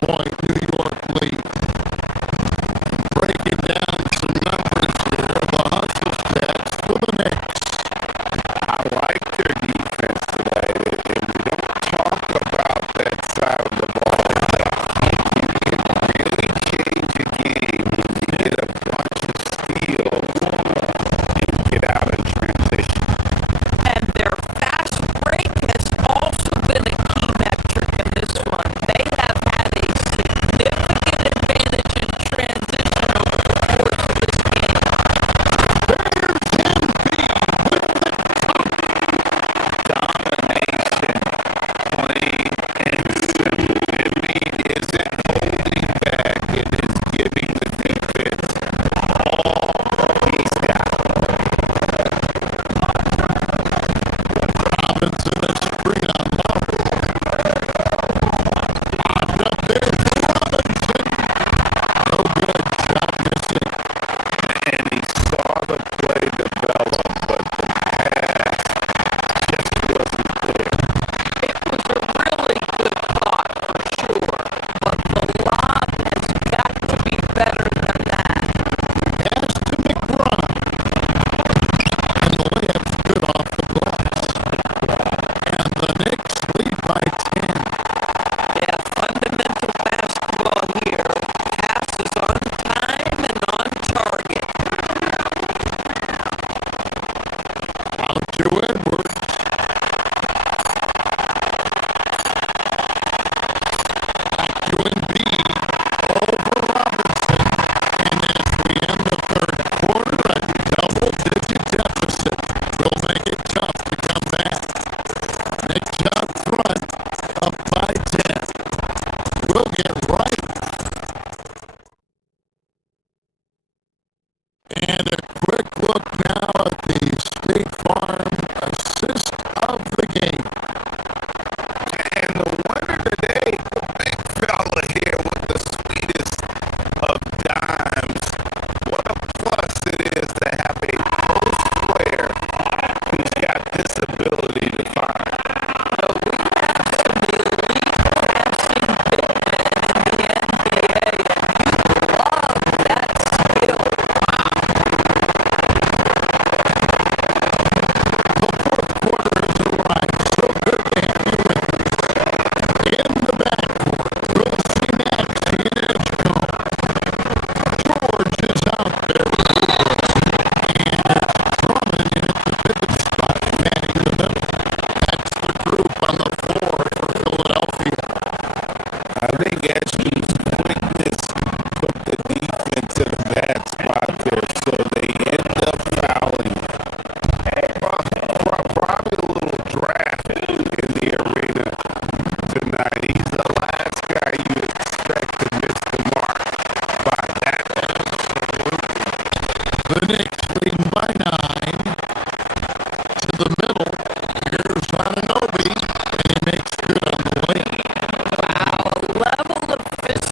point New York lead. Breaking down some numbers here. The hustle stats for the Knicks. I like their defense today, and we don't talk about that side of the ball. You can really change a game when you get a bunch of steals and get out in transition. And their fast break has also been a key metric in this one. They have had a significant advantage in transition over the course of this game. Domination, plain and simple. Embiid isn't holding back. It is giving the defense all he's got. Robinson, a screen on Love. Popped up there for Robinson. No good. Shot missing. And he saw the play develop, but the pass just wasn't there. It was a really good thought for sure, but the lob has got to be better than that. Pass to McBride. And the layup's good off the glass. And the Knicks lead by 10. Yeah, fundamental basketball here. Passes on time and on target. Out to Edwards. Back to Embiid. Over Robinson. And as we end the third quarter, a double-digit deficit will make it tough to come back. Knicks out front, up by 10. We'll get right. And a quick look now at the State Farm assist of the game. And the winner today, the big fella here with the sweetest of dimes. What a plus it is to have a post player who's got this ability to find. So we have some elite passing big men in the NBA, and you love that skill. The fourth quarter has arrived. So good to have you with us. In the backcourt, we'll see Maxey and Edgecombe. George is out there. And Drummond in at the pivot spot, manning the middle. That's the group on the floor for Philadelphia. I think Edge's quickness put the defense in a bad spot there, so they end up fouling. Probably a little draft in the arena tonight. He's the last guy you expect to miss the mark by that. The Knicks leading by 9. To the middle. Here's Anunoby. And he makes good on the lane. Wow, a level of physicality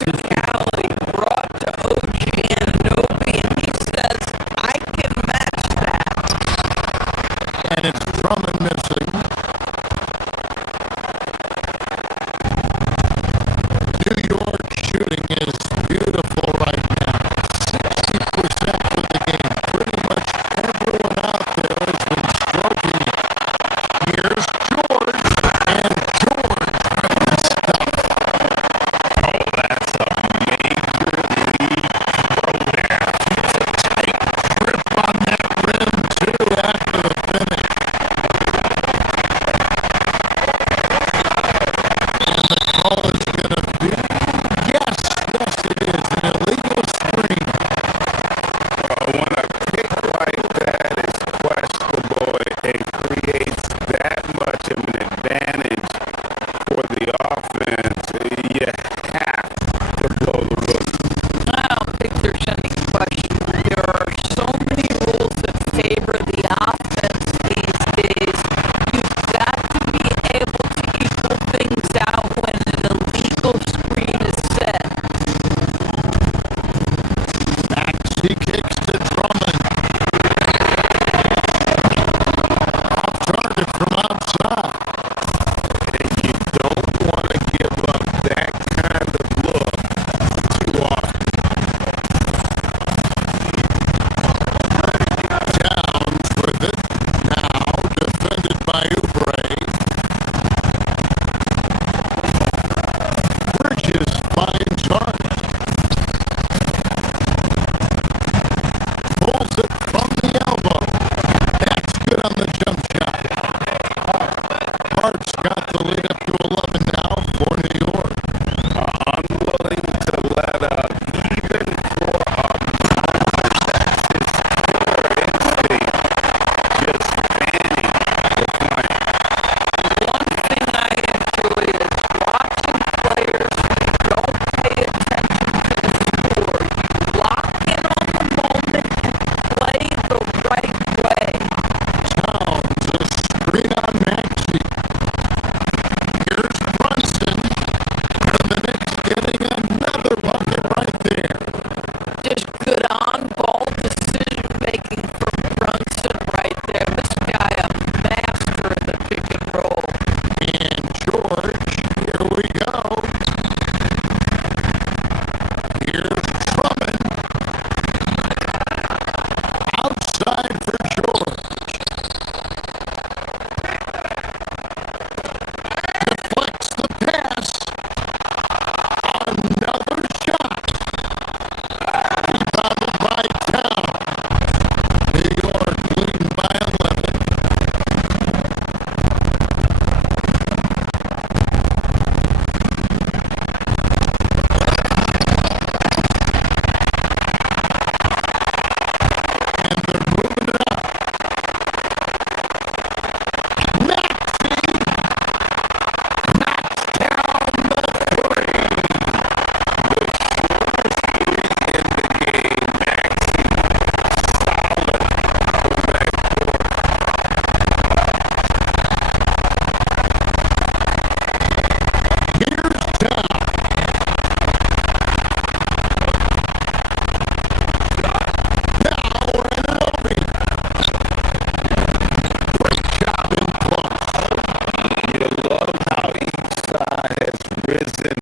risen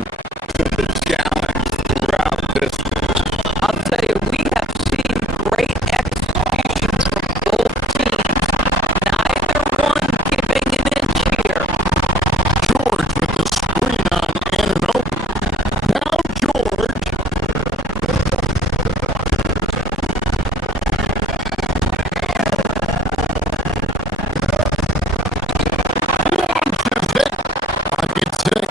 to the challenge throughout this one. I'll tell you, we have seen great execution from both teams. Neither one giving an inch here. George with the screen on Anunoby. Now George. Launches it. Pocket six.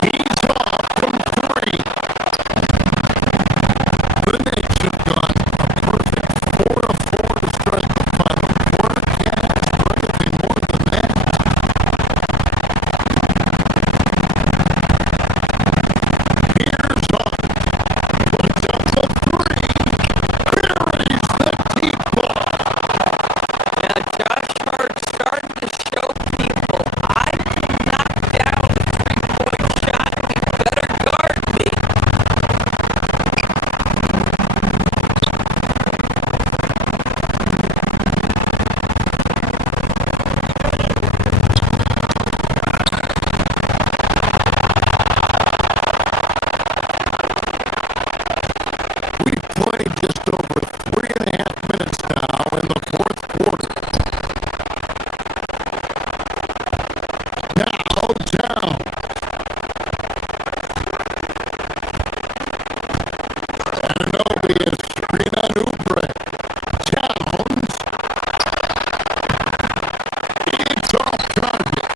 He's off from three. The Knicks have gone a perfect 4 of 4 to start the final quarter. Can't ask for anything more than that. Here's Hunt. Puts up the three. Buries the deep ball. Now, Josh Hart's starting to show people, I can knock down a three-point shot. You better guard me. We've played just over 3.5 minutes now in the fourth quarter. Now down. Anunoby is screen on Oubre. Towns. It's off target.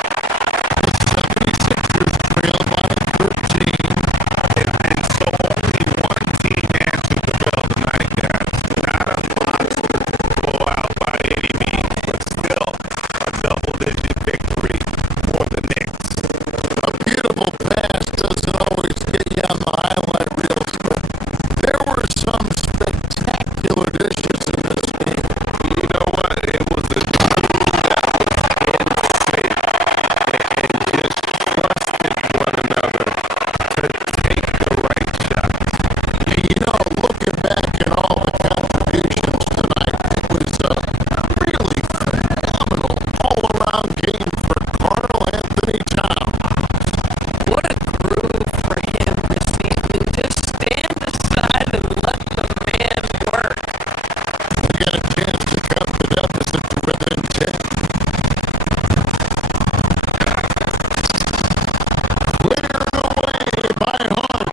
The 76ers trail by 13. And so only one team answered the bell tonight, guys. Not a monster blowout by any means, but still a double-digit victory for the Knicks. A beautiful pass doesn't always get you on the highlight reels, but there were some spectacular dishes in this game. You know what? It was a team that was in sync and just trusted one another to take the right shots. And looking back at all the contributions tonight, it was a really phenomenal all-around game for Karl Anthony Towns. What a groove for him this season. Just stand aside and let the man work. We got a chance to cut the deficit to within 10. Cleared away by Hunt.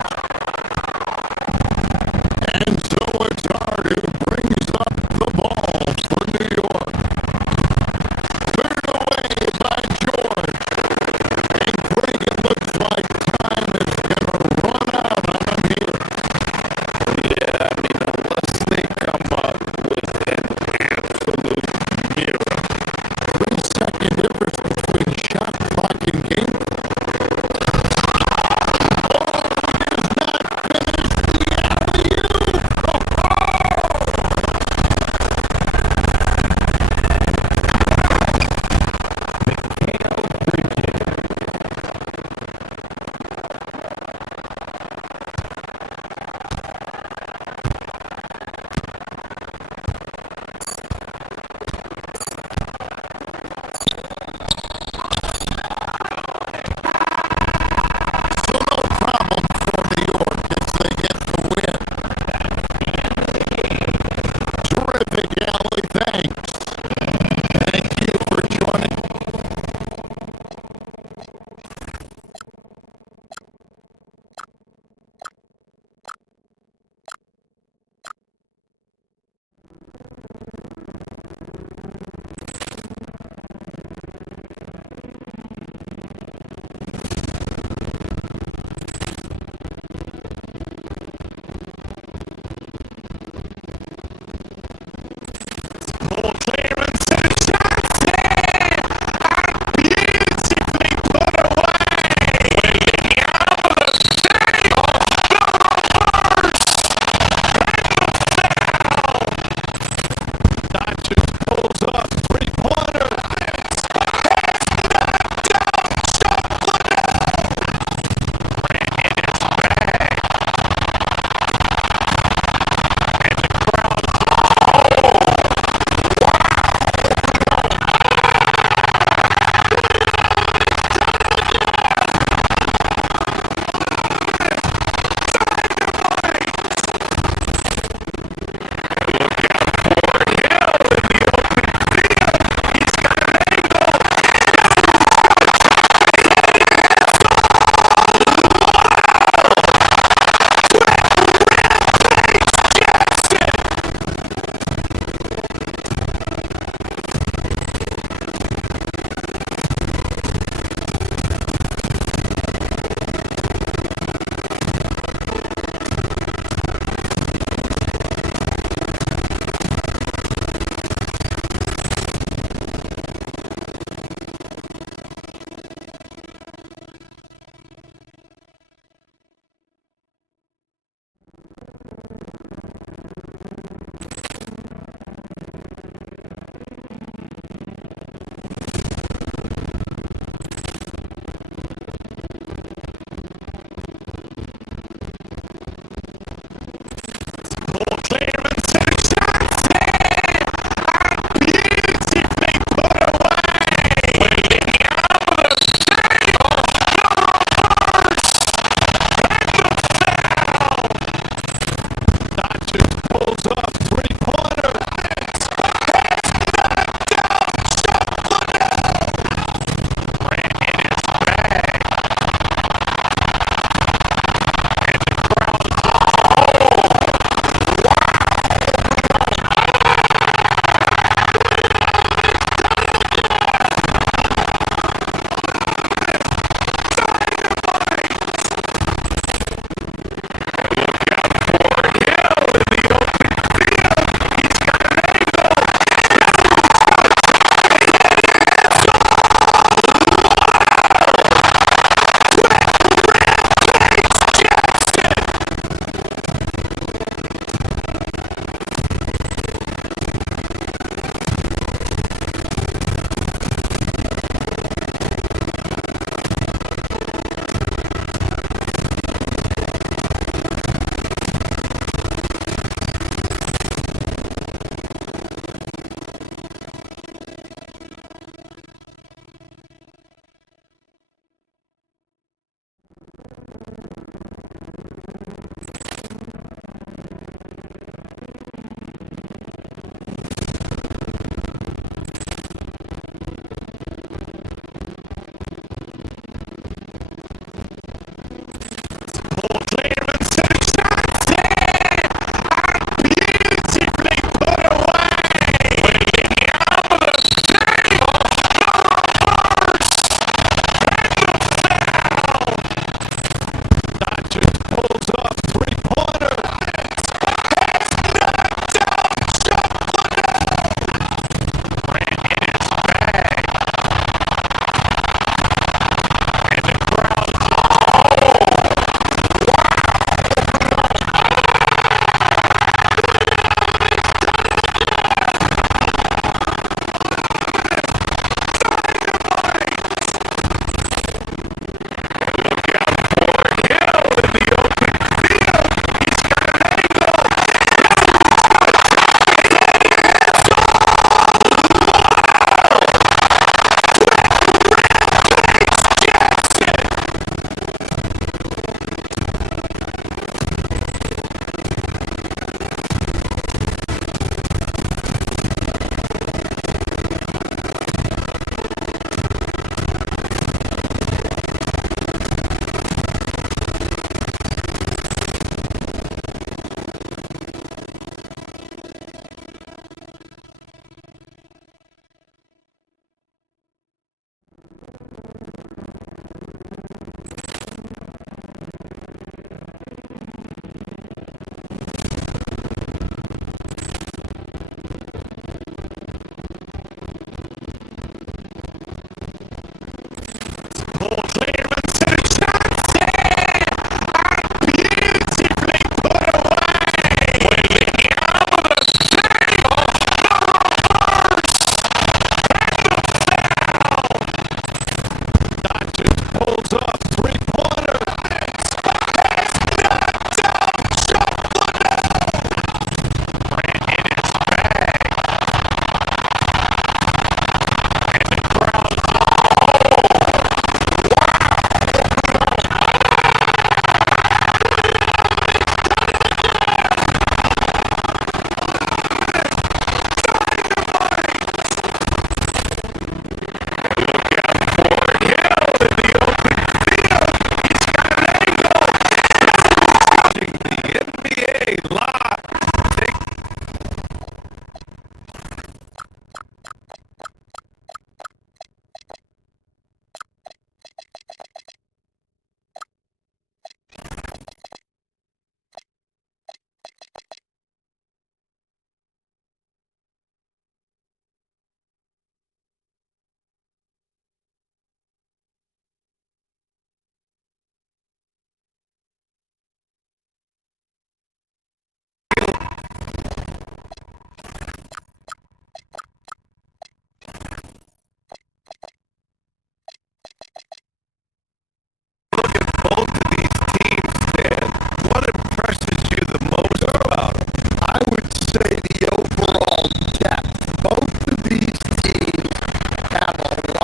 And so it's Hart who brings up the ball for New York. Cleared away by George. And Greg, it looks like time is going to run out on him here. Yeah, unless they come up with an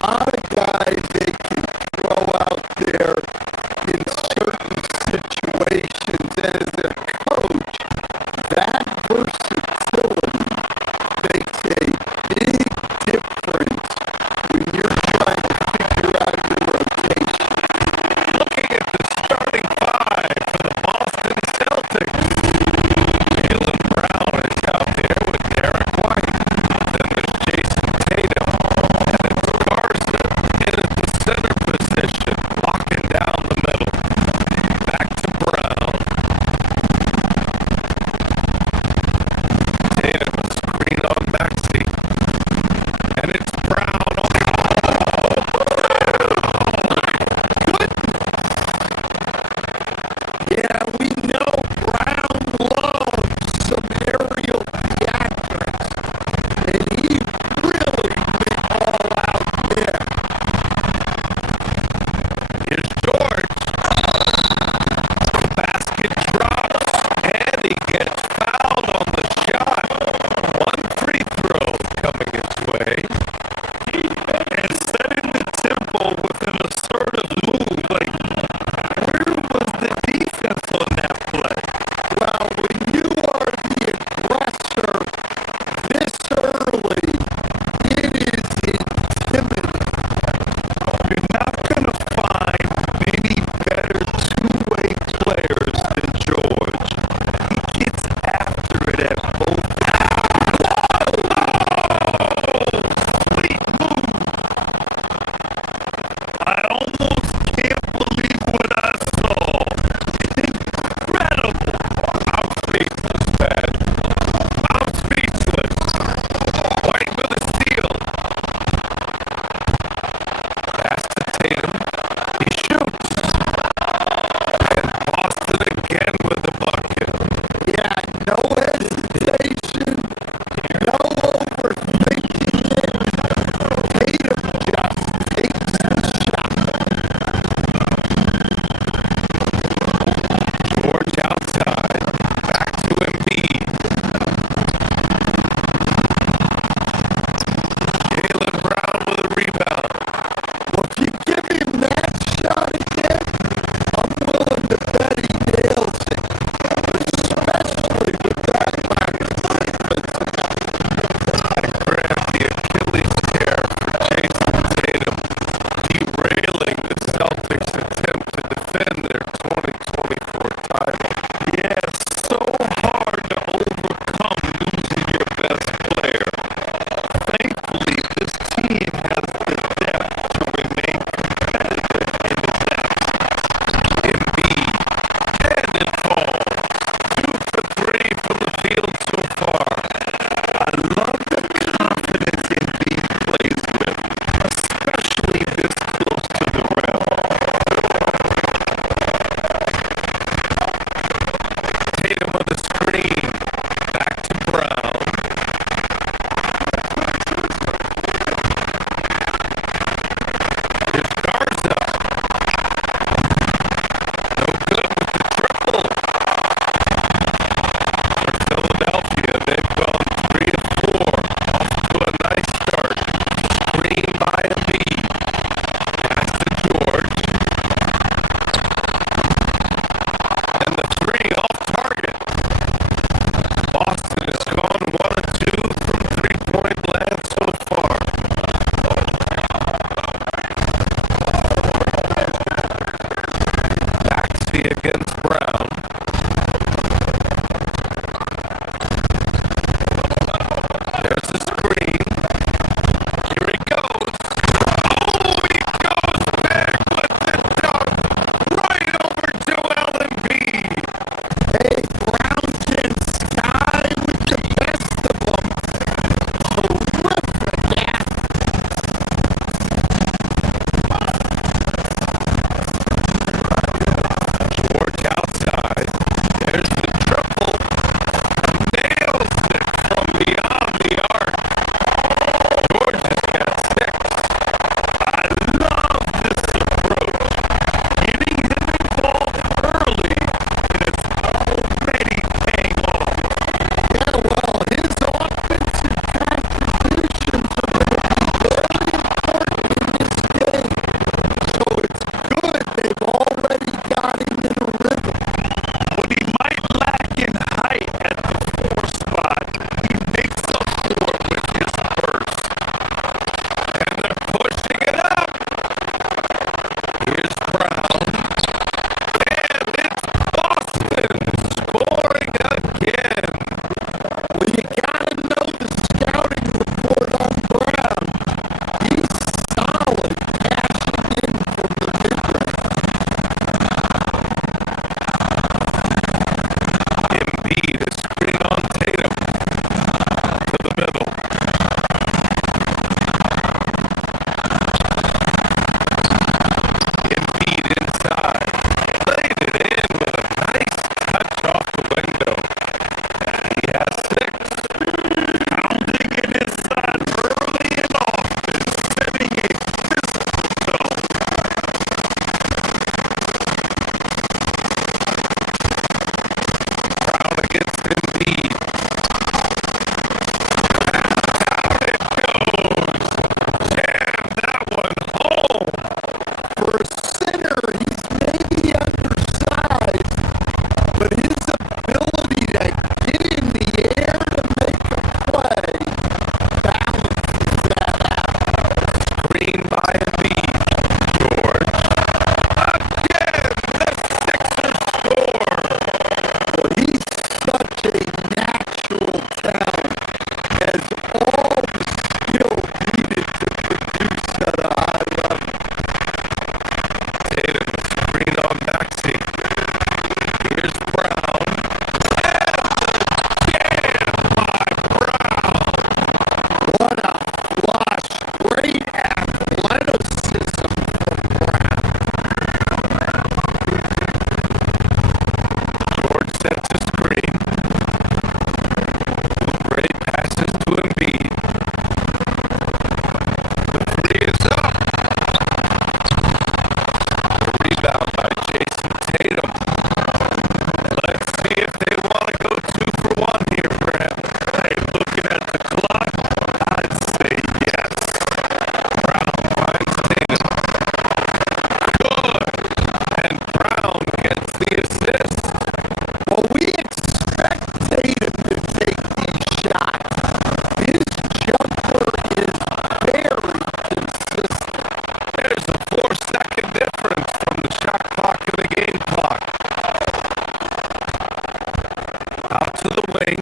lot of guys they can throw out there in certain situations. As a coach, that versatility makes a big difference when you're trying to figure out your rotation. Looking at the starting five for the Boston Celtics. Jaylen Brown is out there with Derek White. Then there's Jason Tatum. And it's Garza in at the center position, locking down the middle. Back to Brown. Tatum, screen on Maxey. And it's Brown on the Yeah, we know Brown loves some aerial theatrics, and he really went all out there. Here's George. Basket drops, and he gets fouled on the shot. One free throw coming his way. And setting the tempo with an assertive move. Like, where was the defense on that play? Well, when you are the aggressor this early, it is intimidating. You're not going to find many better two-way players than George. He gets after it at both Sweet move. I almost can't believe what I saw. Incredible. I'm speechless, man. I'm speechless. White with a steal. Pass to Tatum. He shoots. And Boston again with the bucket. Yeah, no hesitation, no overthinking it. Tatum just takes the shot. George outside. Back to Embiid. Jaylen Brown with a rebound. Well, if you give him screen by Embiid. George. Again, the Sixers score. Well, he's such a natural talent. Has all the skill needed to produce at a high level. Tatum, screen on Maxey. Here's Brown. What a flush. Great athleticism from Brown. George sets a screen. Ray passes to Embiid. The three is up. The rebound by Jason Tatum. Let's see if they want to go 2 for 1 here, Brad. Hey, looking at the clock, I'd say yes. Brown finds Tatum. Good. And Brown gets the assist. Well, we expect Tatum to take these shots. His jumper is very consistent. There's a 4-second difference from the shot clock to the game clock. Out to the wing.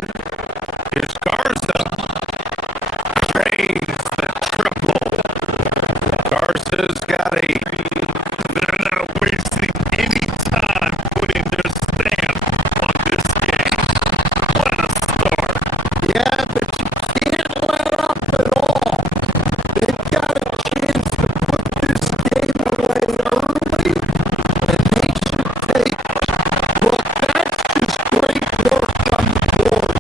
Here's Garza. Drains the triple. Garza's got 8. They're not wasting any time putting their stamp on this game. What a start. Yeah, but you can't let up at all. They've got a chance to put this game away early, and they should take it. Well, that's just great work on the board.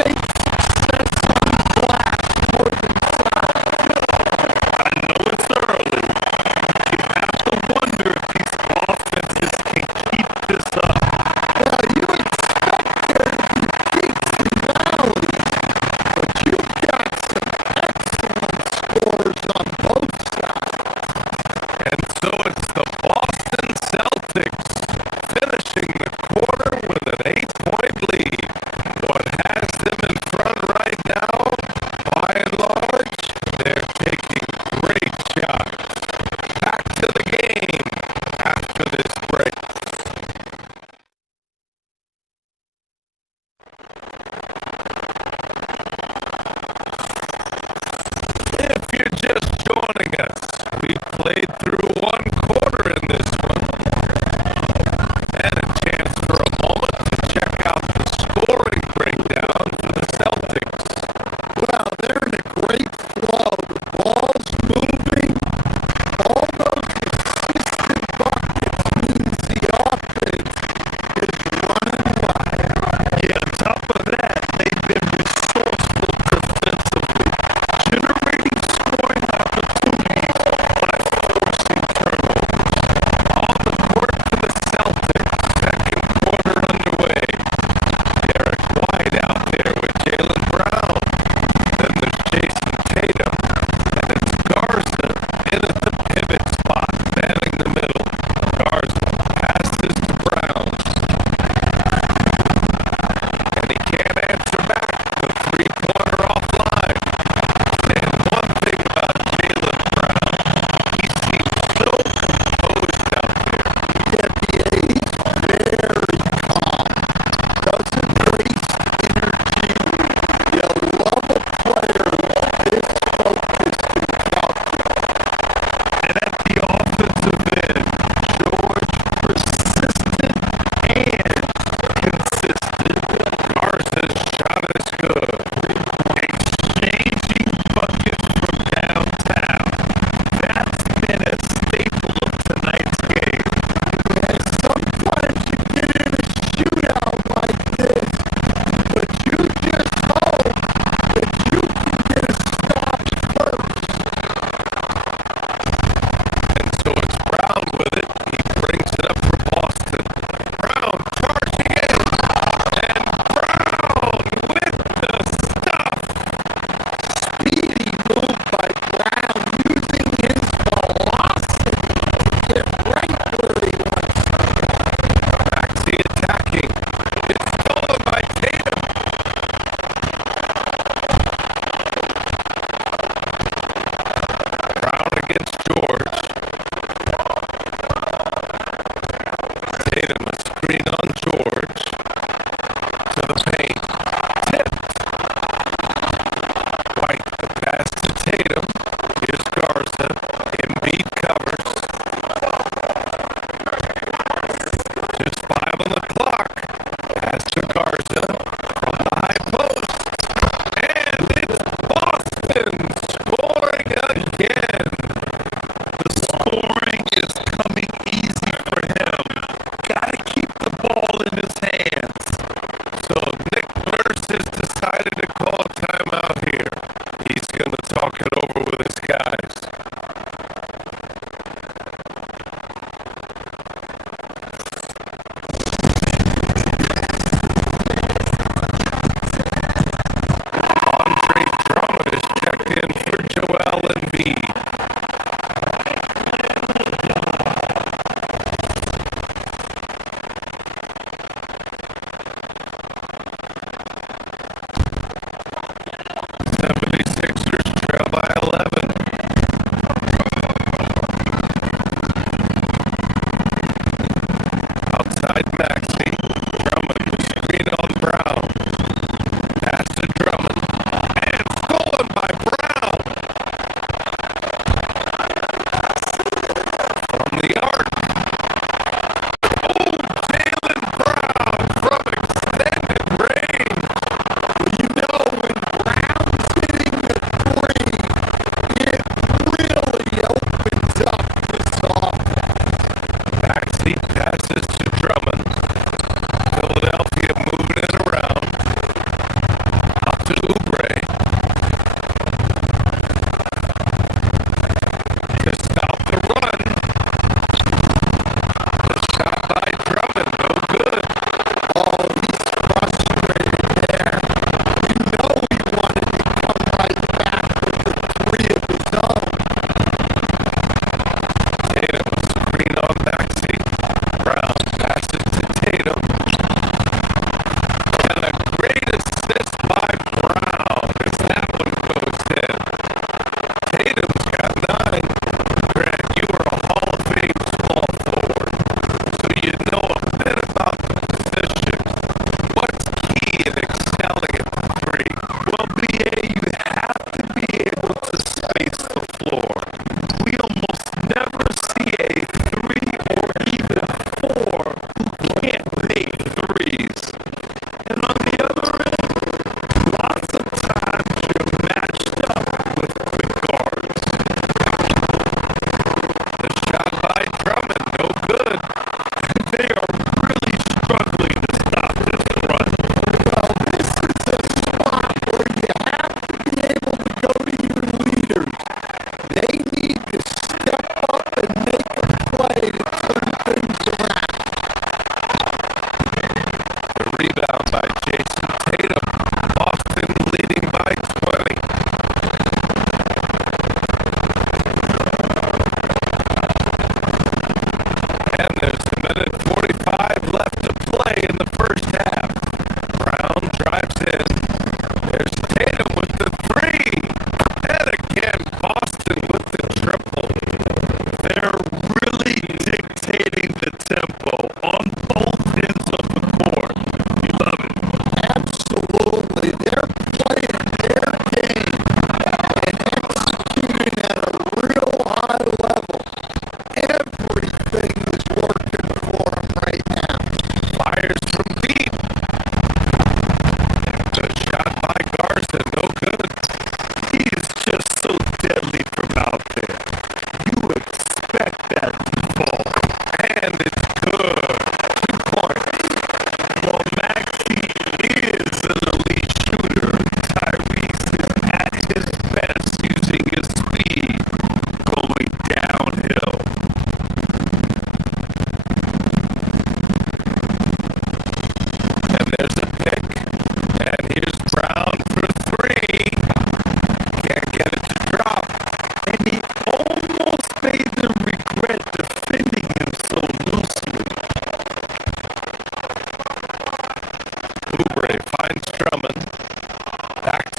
Takes success on the glass more than size. I know it's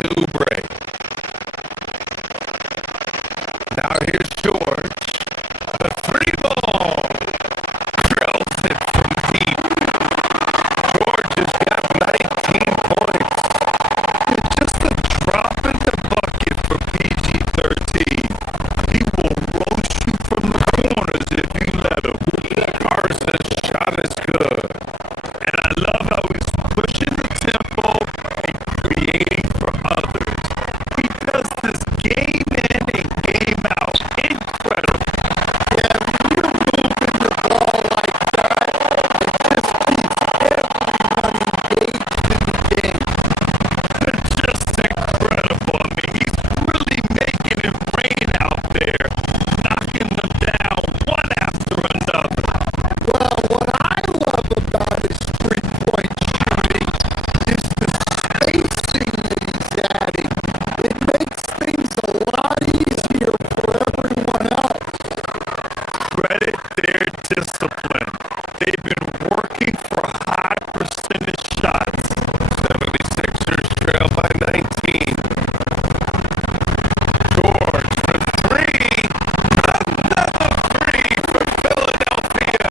to Oubre. Now here's George. The three ball. Drills it from deep. George has got 19 points. It's just a drop in the bucket for PG-13. He will roast you from the corners if you let him. Garza's shot is good. And I love how he's pushing the tempo and creating for others. He does this game in and game out. Incredible. Yeah, when you're moving the ball like that, it just keeps everyone engaged in the game. It's just incredible. I mean, he's really making it rain out there, knocking them down one after another. Well, what I love about his three-point shooting is the spacing that he's adding. It makes things a lot easier for everyone else. Credit their discipline. They've been working for high percentage shots. 76ers trail by 19. George for three. Another three for Philadelphia.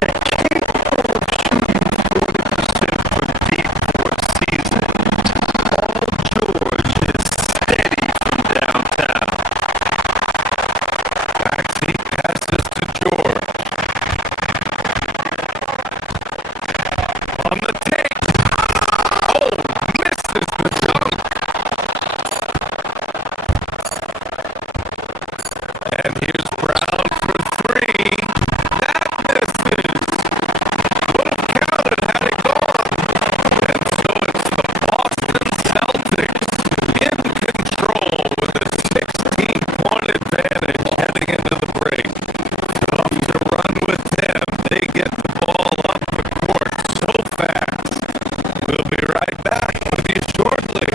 They're capable of shooting 40% from deep for a season. Paul George is steady from downtown. Backseat passes to George. On the take. Oh, misses the dunk. And here's Brown for three. That misses. Would have counted had it gone. And so it's the Boston Celtics in control with a 16-point advantage heading into the break. Off to run with them. They get the ball up the court so fast. We'll be right back with you shortly.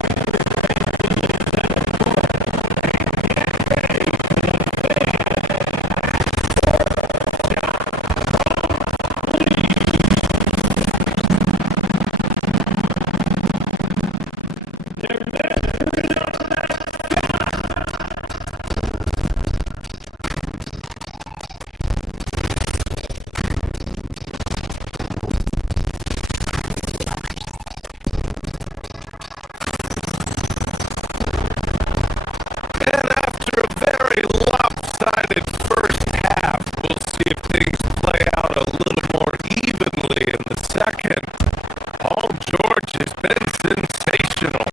And after a very lopsided first half, we'll see if things play out a little more evenly in the second. Paul George has been sensational.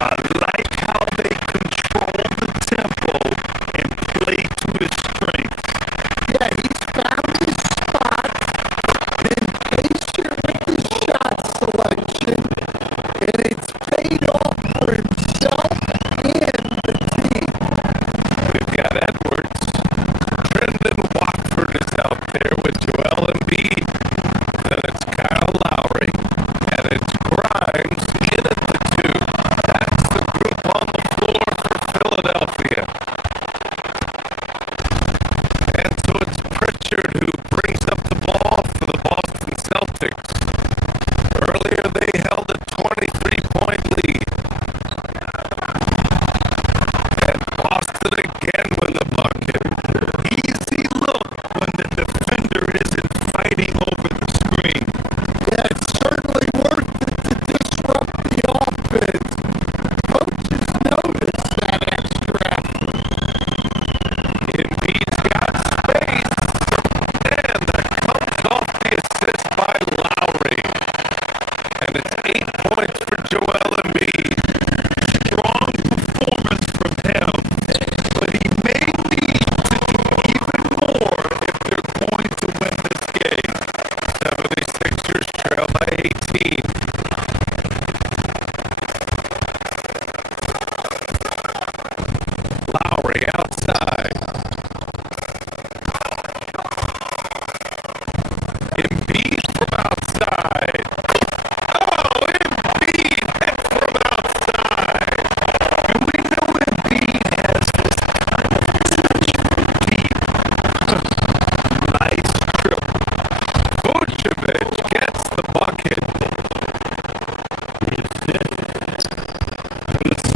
I like how they control the tempo and play to his strengths. Yeah, he's found his spot, been patient with his shot selection, and it's paid off for himself and the team. We've got Edwards. Brendan Watford is out there with Joel Embiid. Then it's Kyle Lowry. And it's Grimes in at the two. That's the group on the floor for Philadelphia. And so it's Pritchard who brings up the ball for the Boston Celtics. Earlier they held a 23-point lead. And Boston again with the bucket. Easy look when the defender isn't fighting over the screen. Yeah, it's certainly worth it to disrupt the offense. Coaches notice that extra effort. Embiid's got space. And that comes off the assist by Lowry. And it's 8 points for Joel Embiid. Strong performance from him. But he made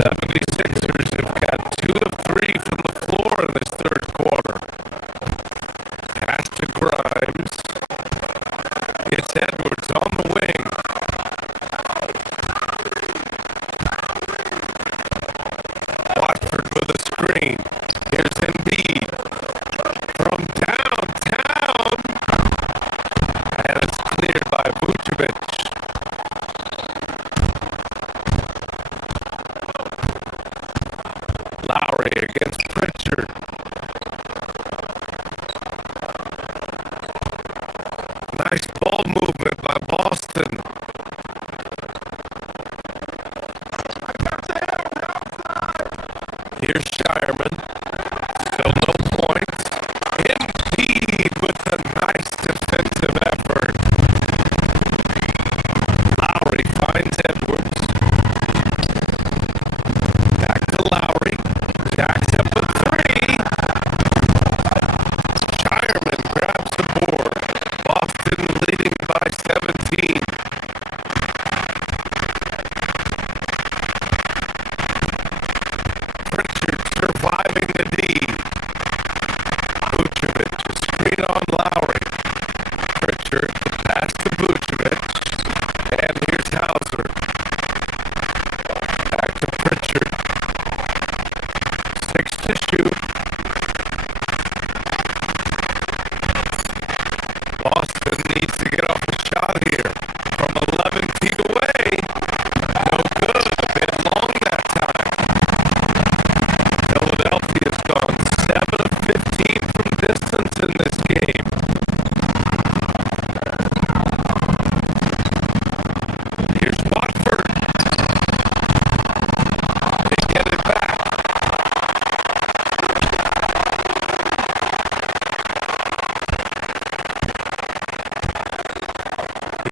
76ers have got 2 of 3 from the floor in this third quarter. Pass to Grimes. It's Edwards on the wing. Watford with a screen. Here's Embiid from downtown. And it's cleared by Vucevic. Lowry against Pritchard. Nice ball movement by Boston. Here's Shireman. Still no points. Embiid with a nice defensive effort. Lowry finds Edwards. Back to Lowry. Jacks up with 3. Shireman grabs the board. Boston leading by 17. Pritchard surviving the D. Vucevic, a screen on Lowry. Pritchard, pass to Vucevic. And here's Hauser. Back to Pritchard. 6 to shoot. Boston needs to get off the shot here. From 11 feet away. No good. A bit long that time. Philadelphia's gone 7 of 15 from distance in this game. Here's Watford. They get it back.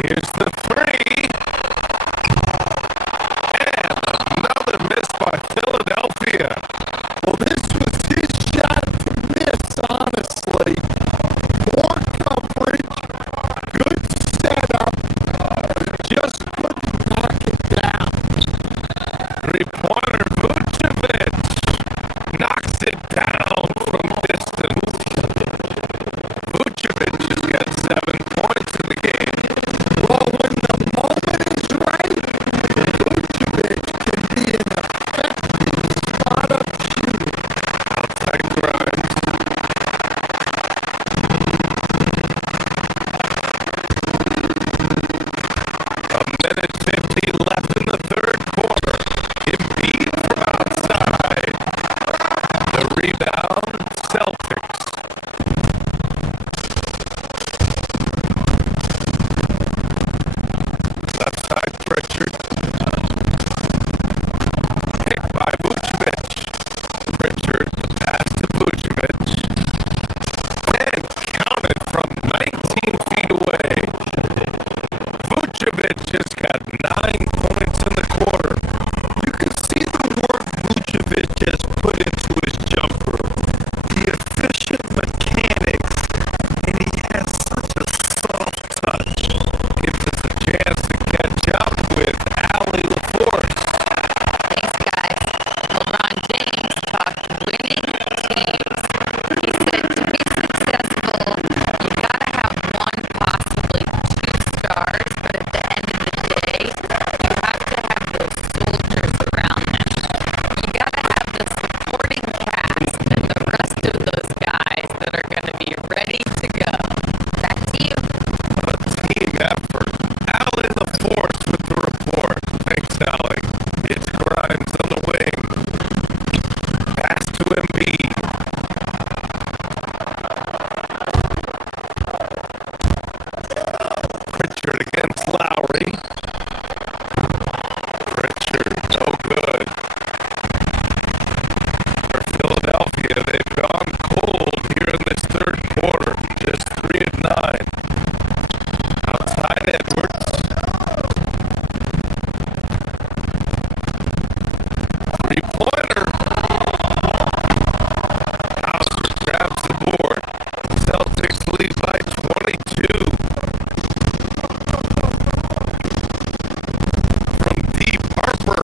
Here's the 3. And another miss by Philadelphia. Well, this was his shot to miss, honestly. Poor coverage, good setup, just couldn't knock it down. 3-pointer Vucevic knocks it down from distance. Vucevic has got 7 points in the game. Well, when the moment is right, Vucevic can be an effective spot-up shooter. Outside Grimes. A minute 50 left in the third quarter. Embiid from outside. The rebound, Celtics. Left side Pritchard. Picked by Vucevic. Pritchard pass to Vucevic. And counted from 19 feet away. Vucevic just got 9 points in the quarter. You can see the work Vucevic has put into his jumper, the efficient mechanics, and he has such a soft touch. Gives us a chance to catch up with Allie LaForce. Thanks, guys. LeBron James talked winning teams. He said to be successful, you gotta have 1, possibly 2 stars, but at the end of the day, you have to have those soldiers around them. You gotta have the supporting cast and the rest of those guys that are gonna be ready to go. Back to you. A team effort. Allie LaForce with the report. Thanks, Allie. It's Grimes on the wing. Pass to Embiid. Pritchard against Lowry. Pritchard, no good. For Philadelphia, they've gone cold here in this third quarter. Just 3 of 9. Outside Edwards. 3-pointer. Hauser grabs the board. Celtics lead by 22. From deep, Harper.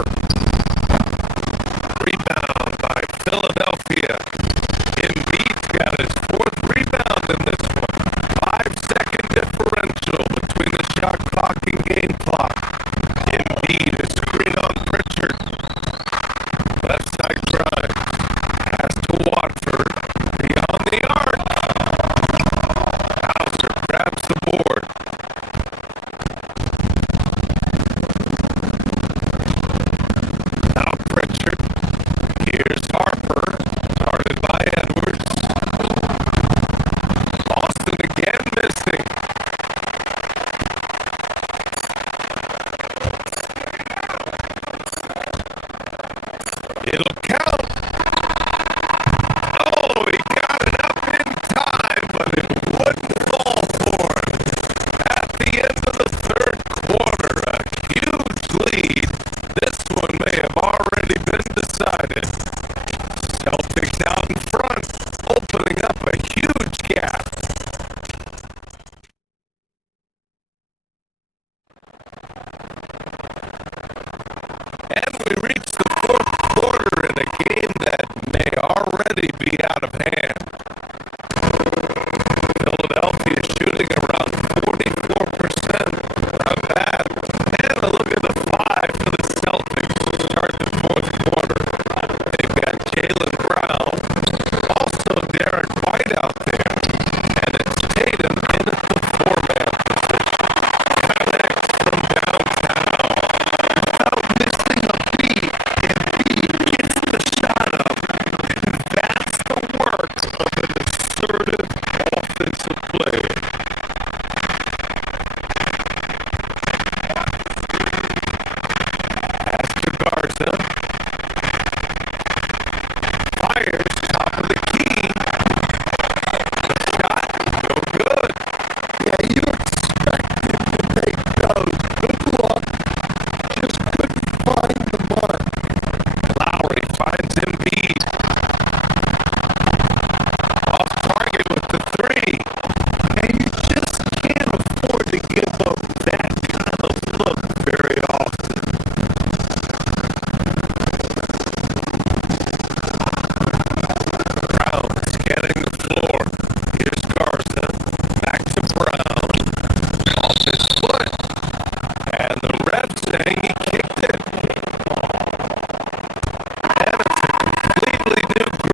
It'll count. Oh, he got it up in time, but it wouldn't fall for him. At the end of the third quarter, a huge lead. This one may have already been decided. Celtics out in front, opening up a huge gap. And we reach the fourth quarter in a game that may already be out of hand. Philadelphia shooting around 44% from that. And a look at the 5 for the Celtics to start the fourth quarter. They've got Jaylen Brown, also Derek White out there, and it's Tatum in at the 4-man position. Connex from downtown. Without missing a beat, and Embiid gets the shot up. And that's the work of an assertive